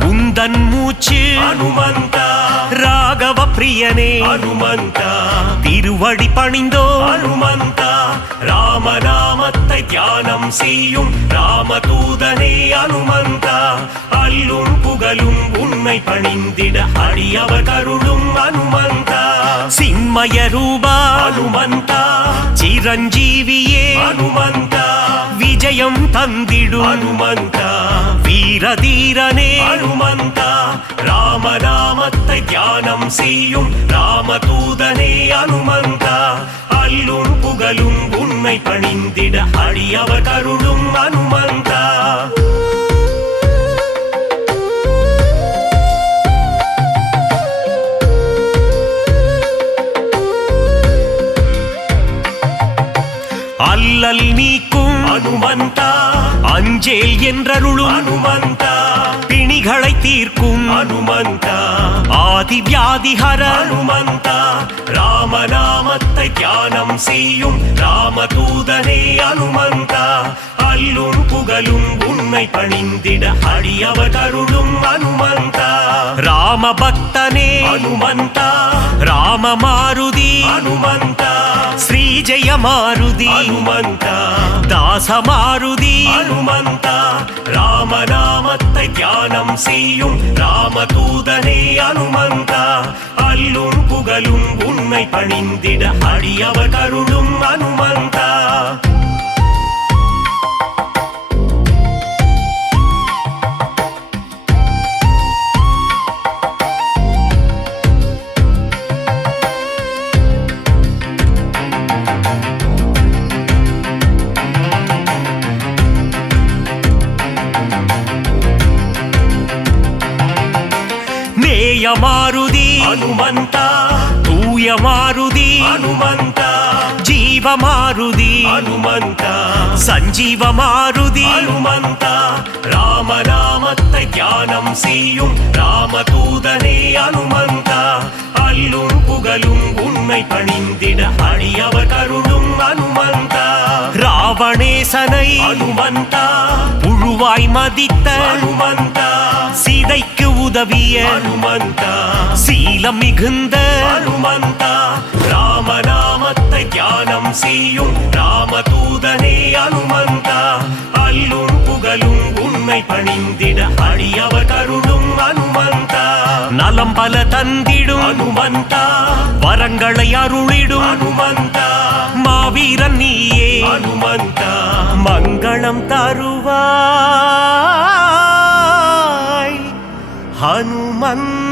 உந்தன் மூச்சு அனுமந்தா ராகவ பிரியனே அனுமந்தா திருவடி பணிந்தோ அனுமந்தா ராமநாமத்தை தியானம் செய்யும் ராமதூதனே அனுமந்தா அல்லும் புகழும் உன்னை பணிந்திட அடியவர் கருளும் அனுமந்தா சின்மய ரூபா அனுமந்தா சிரஞ்சீவியே அனுமந்தா விஜயம் தந்திடும் அனுமந்தா வீரதீரனே அனுமந்தா ராமநாமத்தை தியானம் செய்யும் ராமதூதனே அனுமந்தா அல்லும் புகழும் உன்னை பணிந்திட அடியவர் கருளும் அனுமந்தா அல்லல் நீக்கும் அனுமந்தா அஞ்சேல் என்றருளும் அனுமந்தா பிணிகளை தீர்க்கும் அனுமந்தா ஆதி வியாதிஹர அனுமந்தா ராமநாமத்தை தியானம் செய்யும் ராமதூதனே அனுமந்தா அல்லும் புகழும் உன்னை பணிந்திட அடியவர் கருளும் அனுமந்தா ராமபக்தனே அனுமந்தா ராமமாருதி அனுமந்தா ஸ்ரீஜய மாருதி அனுமந்தா தாசமாருதி அனுமந்தா ராமநாமத்தை தியானம் செய்யும் ராமதூதனே அனுமந்தா அல்லும் புகழும் உன்னை பணிந்திட அடியவர் கருளும் நேய மாருதி ஹனுமந்த, தூய மாருதி ஹனுமந்த, ஜீவ மாருதி ஹனுமந்த, சஞ்சீவ மாருதி ஹனுமந்த, ராமநாமத்தை தியானம் செய்யும் ராமதூதனே ஹனுமந்த, அல்லும் புகழும் உண்மை பணிந்திட அடியவர் கருளும் ஹனுமந்த, ராவணேசனை ஹனுமந்த, புழுவாய் மதித்த ஹனுமந்த, சீதைக்கு உதவிய ஹனுமந்த, சீலம் மிகுந்த ஹனுமந்த, ராமநாமத்தை தியானம் செய்யும் ராமதூதனே ஹனுமந்த, அல்லும் புகழும் உண்மை பணிந்திட அடியவர் கருளும் ஹனுமந்த, நலம் பல தந்திடும் ஹனுமந்த, வரங்களை அருளிடும் ஹனுமந்த, மாவீரன் நீயே ஹனுமந்த, மங்களம் தருவாய் ஹனுமந்த.